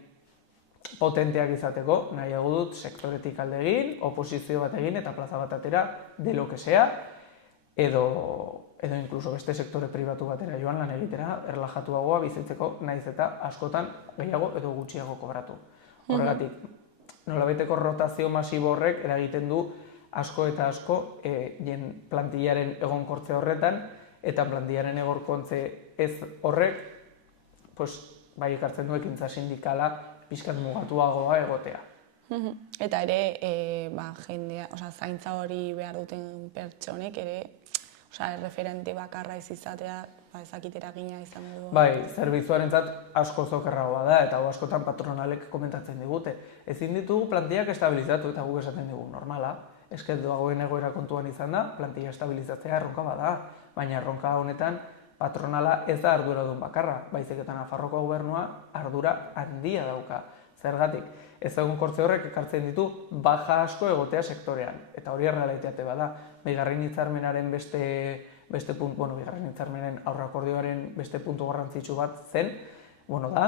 potenteak izateko, nahiago dut sektoretik alde egin, oposizio bat egin eta plaza bat atera, de lo que sea, edo inkluso beste sektore pribatu batera joan lan egitera, erlajatuagoa bizitzeko naiz eta askotan gehiago edo gutxiago kobratu. Horregatik, nolabaiteko rotazio masibo horrek eragiten du asko eta asko plantillaren egonkortze horretan, eta plantillaren egonkortze ez horrek bai ekartzen du ekintza sindikala pixkat mugatuagoa egotea. Eta ere, zaintza hori behar duten pertsonek ere, referente bakarra ez izatea, ezakit eragina izan du. Bai, zerbitzuarentzat asko zokerragoa da, eta askotan patronalek komentatzen digute. Ezin ditugu plantillak estabilizatu, eta guk esaten digu normala. Esket dagoen egoera kontuan izan da, plantilla estabilizatzea erronka bada, baina erronka honetan patronala ez da arduradun bakarra, baizik eta Nafarroko gobernua ardura handia dauka. Zergatik, ez egonkortze horrek ekartzen ditu baja asko egotea sektorean, eta hori errealitate bada. Bigarren hitzarmenaren bigarren hitzarmenaren aurreakordioaren beste puntu garrantzitsu bat zen, da,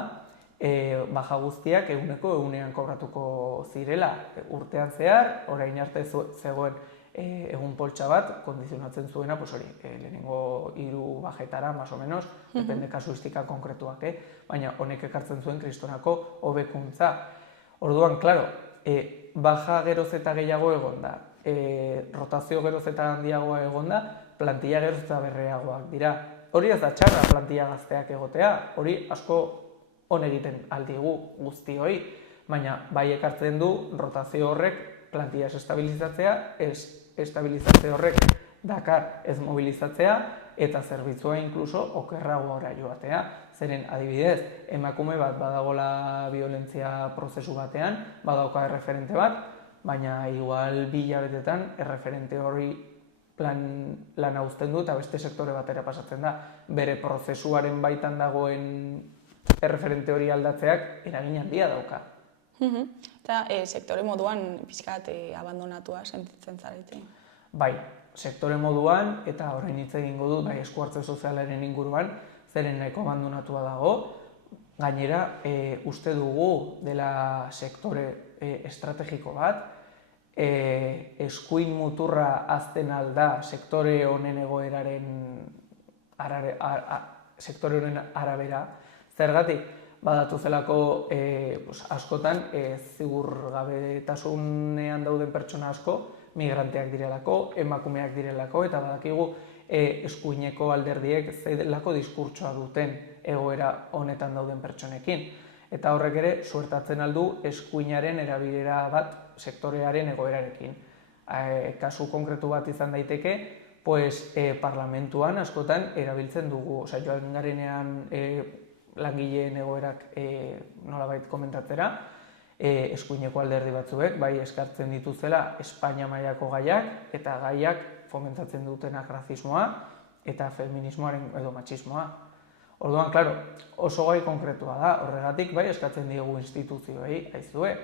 baja guztiak eguneko egunean kobratuko zirela urtean zehar, orain arte zegoen egun poltsa bat, kondizionatzen zuena, lehenengo 3 bajetara, más o menos, depende kasuistika konkretuak, baina honek ekartzen zuen kristonako hobekuntza. Orduan, klaro, baja geroz eta gehiago egon da, rotazio geroz eta handiagoa egon da, plantilla geroz eta berreagoak dira. Hori ez da txarra plantilla gazteak egotea, hori asko on egiten aldigu guztioi, baina bai ekartzen du rotazio horrek plantilla ez estabilizatzea, ez estabilizatze horrek dakar ez mobilizatzea, eta zerbitzua inkluso okerragora joatea. Zeren adibidez, emakume bat badagola violentzia prozesu batean, badauka erreferente bat, baina igual 2 hilabetetan erreferente hori lana uzten du eta beste sektore batera pasatzen da. Bere prozesuaren baitan dagoen erreferente hori aldatzeak eragin handia dauka. Eta sektore moduan pixkat abandonatua sentitzen zarete. Bai, sektore moduan, eta horrein hitz egingo dut, bai, esku hartze sozialaren inguruan, zeren nahiko abandonatua dago. Gainera, uste dugu dela sektore estrategiko bat, eskuin muturra hazten alda sektore honen egoeraren arabera. Zergatik, badatu zelako askotan ziurgabetasunean dauden pertsona asko, migranteak direlako, emakumeak direlako, eta badakigu eskuineko alderdiek zelako diskurtsoa duten egoera honetan dauden pertsonekin. Eta horrek ere, suertatzen aldu eskuinaren erabilera bat sektorearen egoerarekin. Kasu konkretu bat izan daiteke, parlamentuan askotan erabiltzen dugu, joan garenean langileen egoerak nolabait komentatzera, eskuineko alderdi batzuek, bai eskartzen dituzela Espainia mailako gaiak, eta gaiak fomentatzen dutenak razismoa eta feminismoaren edo matxismoa. Orduan, klaro, oso gai konkretua da, horregatik bai eskatzen diogu instituzioei, aizue,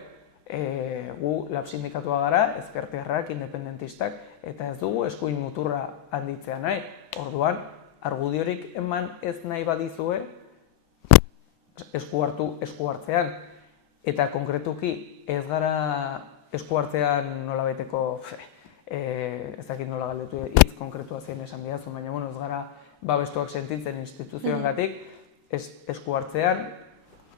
gu lab sindikatua gara, ezkertiarrak, independentistak, eta ez dugu eskuin muturra handitzea nahi. Orduan, argudiorik eman ez nahi badizue, esku hartzean. Eta konkretuki ez gara esku hartzean nolabaiteko, ez dakit nola galdetu hitz konkretua zein esan bidazu, baina ez gara babestuak sentitzen instituzioengatik, esku hartzean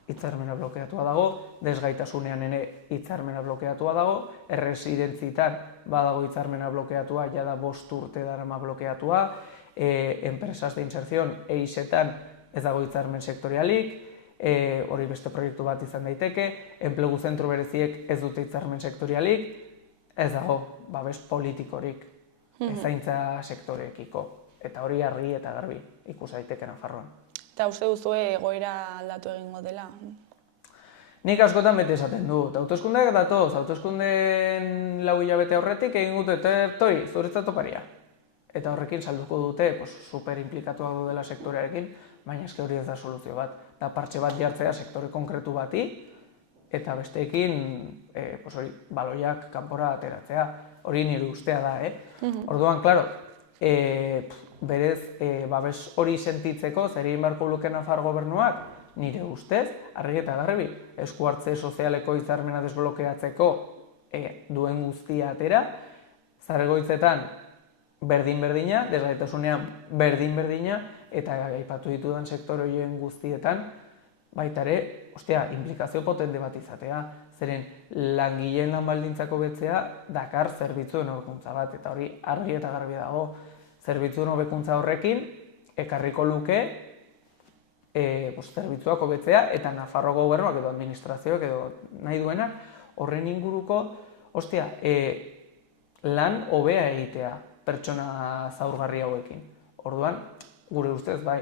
hitzarmena blokeatua dago, desgaitasunean ere hitzarmena blokeatua dago, erresidentzitan badago hitzarmena blokeatua, jada 5 urte darama blokeatua, enpresas de inserción EIS-etan ez dago hitzarmen sektorialik, hori beste proiektu bat izan daiteke, enplegu zentro bereziek ez dute hitzarmen sektorialik, ez dago babes politikorik zaintza sektoreekiko. Eta hori argi eta garbi ikus daiteke Nafarroan. Eta uste duzu egoera aldatu egingo dela? Nik askotan bete esaten dut. Hauteskundeak datoz, hauteskundeen 4 hilabete aurretik egin dute toi, zuretzat oparia. Eta horrekin salduko dute super implikatuak dela sektorearekin, baina eske hori ez da soluzio bat. Da partxe bat jartzea sektore konkretu bati, eta besteekin baloiak kanpora ateratzea. Hori nire ustea da, Orduan, klaro, berez, babes hori sentitzeko, zer egin beharko luke Nafar gobernuak, nire ustez, argi eta garbi, esku hartze sozialeko hitzarmena desblokeatzeko duen guztia atera, Zaragoitzetan berdin-berdina, desgaitasunean berdin-berdina, eta aipatu ditudan sektore horien guztietan, baita ere, implikazio potente bat izatea, zeren langileen lan baldintzako betzea dakar zerbitzuen hobekuntza bat, eta hori argi eta garbi dago. Zerbitzuen hobekuntza horrekin, ekarriko luke zerbitzuak hobetzea, eta Nafarro gobernuak edo administrazioak edo nahi duenak, horren inguruko, lan hobea egitea pertsona zaurgarri hauekin. Orduan, gure ustez, bai.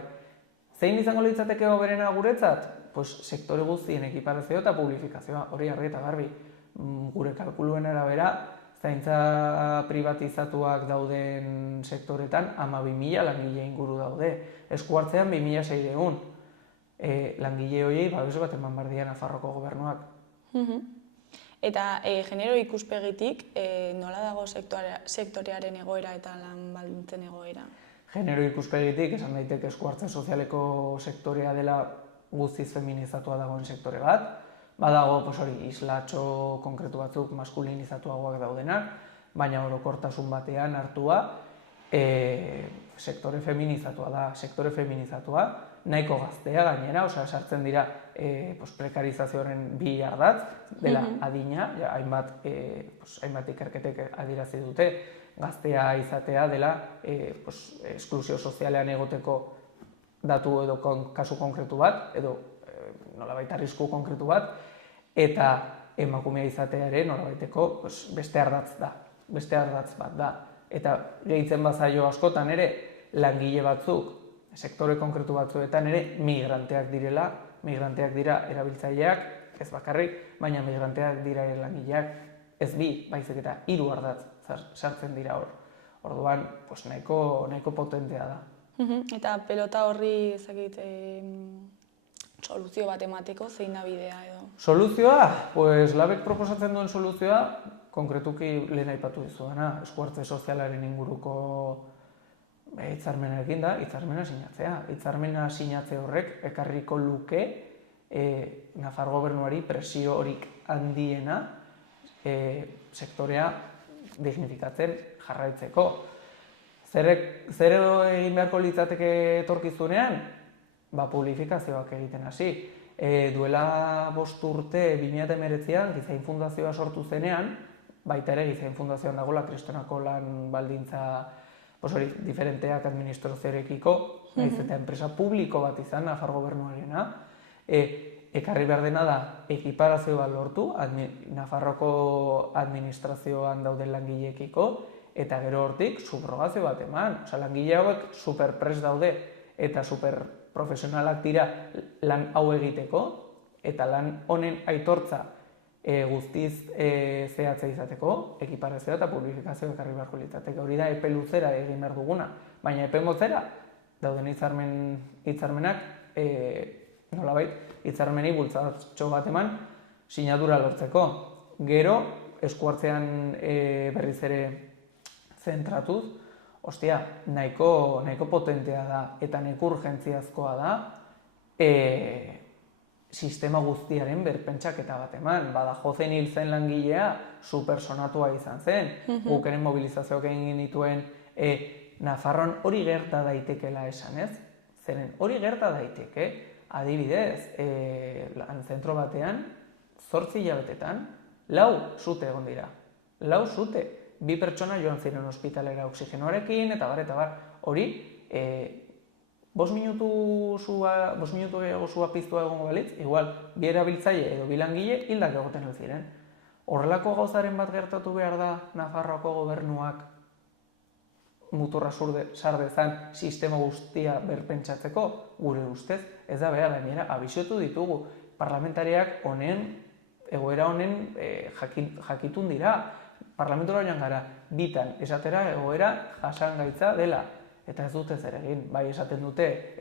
Zein izango litzateke hoberena guretzat? Sektore guztien ekiparazio eta publifikazioa, hori argi eta garbi. Gure kalkuluen arabera, zaintza privatizatuak dauden sektoretan 12.000 langile inguru daude. Esku hartzean 2.600. Langile horiei babes bat eman behar dira Nafarroko gobernuak. Eta genero ikuspegitik, nola dago sektorearen egoera eta lan baldintzen egoera? Genero ikuspegitik, esan daiteke esku hartze sozialeko sektorea dela guztiz feminizatua dagoen sektore bat. Badago, islatxo konkretu batzuk maskulinizatuagoak daudenak, baina orokortasun batean hartua, sektore feminizatua da. Sektore feminizatua, nahiko gaztea gainera, sartzen dira prekarizazioaren 2 ardatz, dela adina, hainbat ikerketek adirazi dute, gaztea izatea dela esklusio sozialean egoteko datu edo kasu konkretu bat, edo nolabait arrisku konkretu bat, eta emakumea izatea ere nolabaiteko beste ardatz bat da. Eta gehitzen bazaio askotan ere, langile batzuk, sektore konkretu batzuetan ere migranteak dira erabiltzaileak, ez bakarrik, baina migranteak dira ere langileak, ez bi, baizik eta 3 ardatz sartzen dira hor. Orduan, pues nahiko potentea da. Eta pelota horri ezakit soluzio bat emateko zein da bidea edo? Soluzioa, pues labek proposatzen duen soluzioa, konkretuki lehen aipatu dizuena, eskuhartze sozialaren inguruko hitzarmenarekin da, hitzarmena sinatzea. Hitzarmena sinatze horrek ekarriko luke Nafar gobernuari presio horik handiena sektorea dignifikatzen jarraitzeko. Zer egin beharko litzateke etorkizunean? Publifikazioak egiten hasi. Duela 5 urte 2019an Gizain Fundazioa sortu zenean, baita ere Gizain Fundazioan dagoela kristonako lan baldintza diferenteak administrazioarekiko, nahiz eta enpresa publiko bat izan Nafar gobernuarena, ekarri behar dena da ekiparazio bat lortu Nafarroko administrazioan dauden langileekiko, eta gero hortik subrogazio bat eman. Langile hauek superprest daude eta superprofesionalak dira lan hau egiteko, eta lan honen aitortza guztiz zehatza izateko, ekiparazioa eta publifikazioa ekarri beharko litzateke. Hori da epe luzera egin behar duguna, baina epe motzera dauden hitzarmenak nolabait hitzarmenei bultzatxo bat eman sinadura lortzeko. Gero, eskuhartzean berriz ere zentratuz, nahiko potentea da eta nahiko urgentziazkoa da sistema guztiaren berpentsaketa bat eman. Badajozen hil zen langilea supersonatua izan zen, guk ere mobilizazioak egin genituen Nafarroan hori gerta daitekeela esan ez? Zeren hori gerta daiteke, adibidez, lan zentro batean, 8 hilabetetan, 4 sute egon dira. 4 sute. 2 pertsona joan ziren ospitalera oxigenoarekin, eta bar. Hori, 5 minutu gehiago sua piztua egongo balitz, igual, 2 erabiltzaile edo 2 langile hildak egoten ziren. Horrelako gauzaren bat gertatu behar da Nafarroako gobernuak muturra sar dezan sistema guztia berpentsatzeko, gure ustez, ez da behar, gainera, abisiotu ditugu. Parlamentariak egoera honen jakitun dira. Parlamentura joan gara, bitan esatera egoera jasangaitza dela. Eta ez dute zer egin, bai esaten dute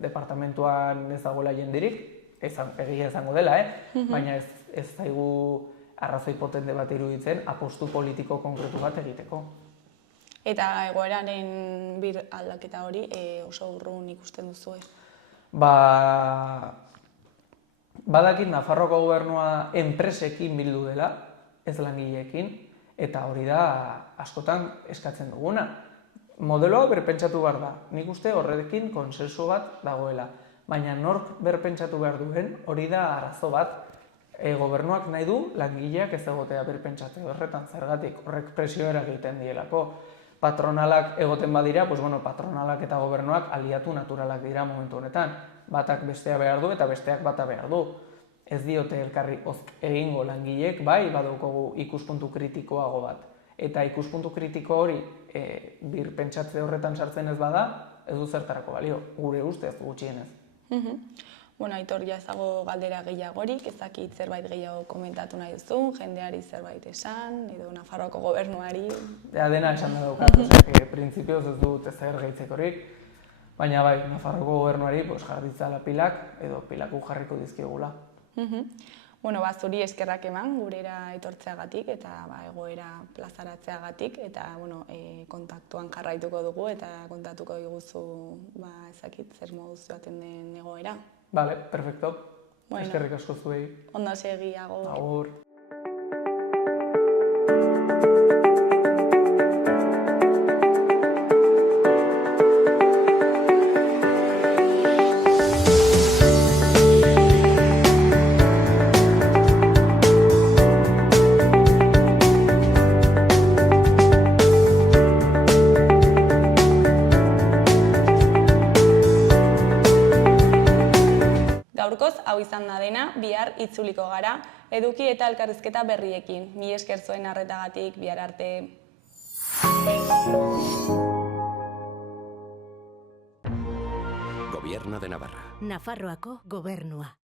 departamentuan ez dagoela jendirik, egia izango dela, baina ez zaigu arrazoi potente bat iruditzen apostu politiko konkretu bat egiteko. Eta egoeraren bir aldaketa hori oso urrun ikusten duzu. Badakit Nafarroko gobernua enpresekin bildu dela, ez langileekin, eta hori da askotan eskatzen duguna. Modeloa berpentsatu behar da, nik uste horrekin konsensu bat dagoela. Baina nork berpentsatu behar duen, hori da arazo bat. Gobernuak nahi du langileak ez egotea berpentsatze horretan, zergatik horrek presioera egiten dielako. Patronalak egoten badira, patronalak eta gobernuak aliatu naturalak dira momentu honetan. Batak bestea behar du eta besteak bata behar du. Ez diote elkarri egingo langileek, bai badaukagu ikuspuntu kritikoago bat. Eta ikuspuntu kritiko hori birpentsatze horretan sartzen ez bada, ez du zertarako balio, gure ustez gutxienez. Aitor, ja ez dago galdera gehiagorik, ez dakit zerbait gehiago komentatu nahi duzu, jendeari zerbait esan, edo Nafarroako gobernuari. Dena esan da daukat, printzipioz ez dut ezer gehitzekorik, baina bai, Nafarroako gobernuari jarditzala pilak, edo pilaku jarriko dizkiogula. Zuri eskerrak eman gurera etortzeagatik eta egoera plazaratzeagatik eta kontaktuan jarraituko dugu eta kontatuko diguzu ezakit zer moduz joaten den egoera. Bale, perfecto. Eskerrik asko zuei. Ondo segi, agur. Agur. Gaurkoz, hau izan da dena, bihar itzuliko gara, eduki eta elkarrizketa berriekin. Mila esker zuen arretagatik, bihar arte. Gobierno de Navarra. Nafarroako gobernua.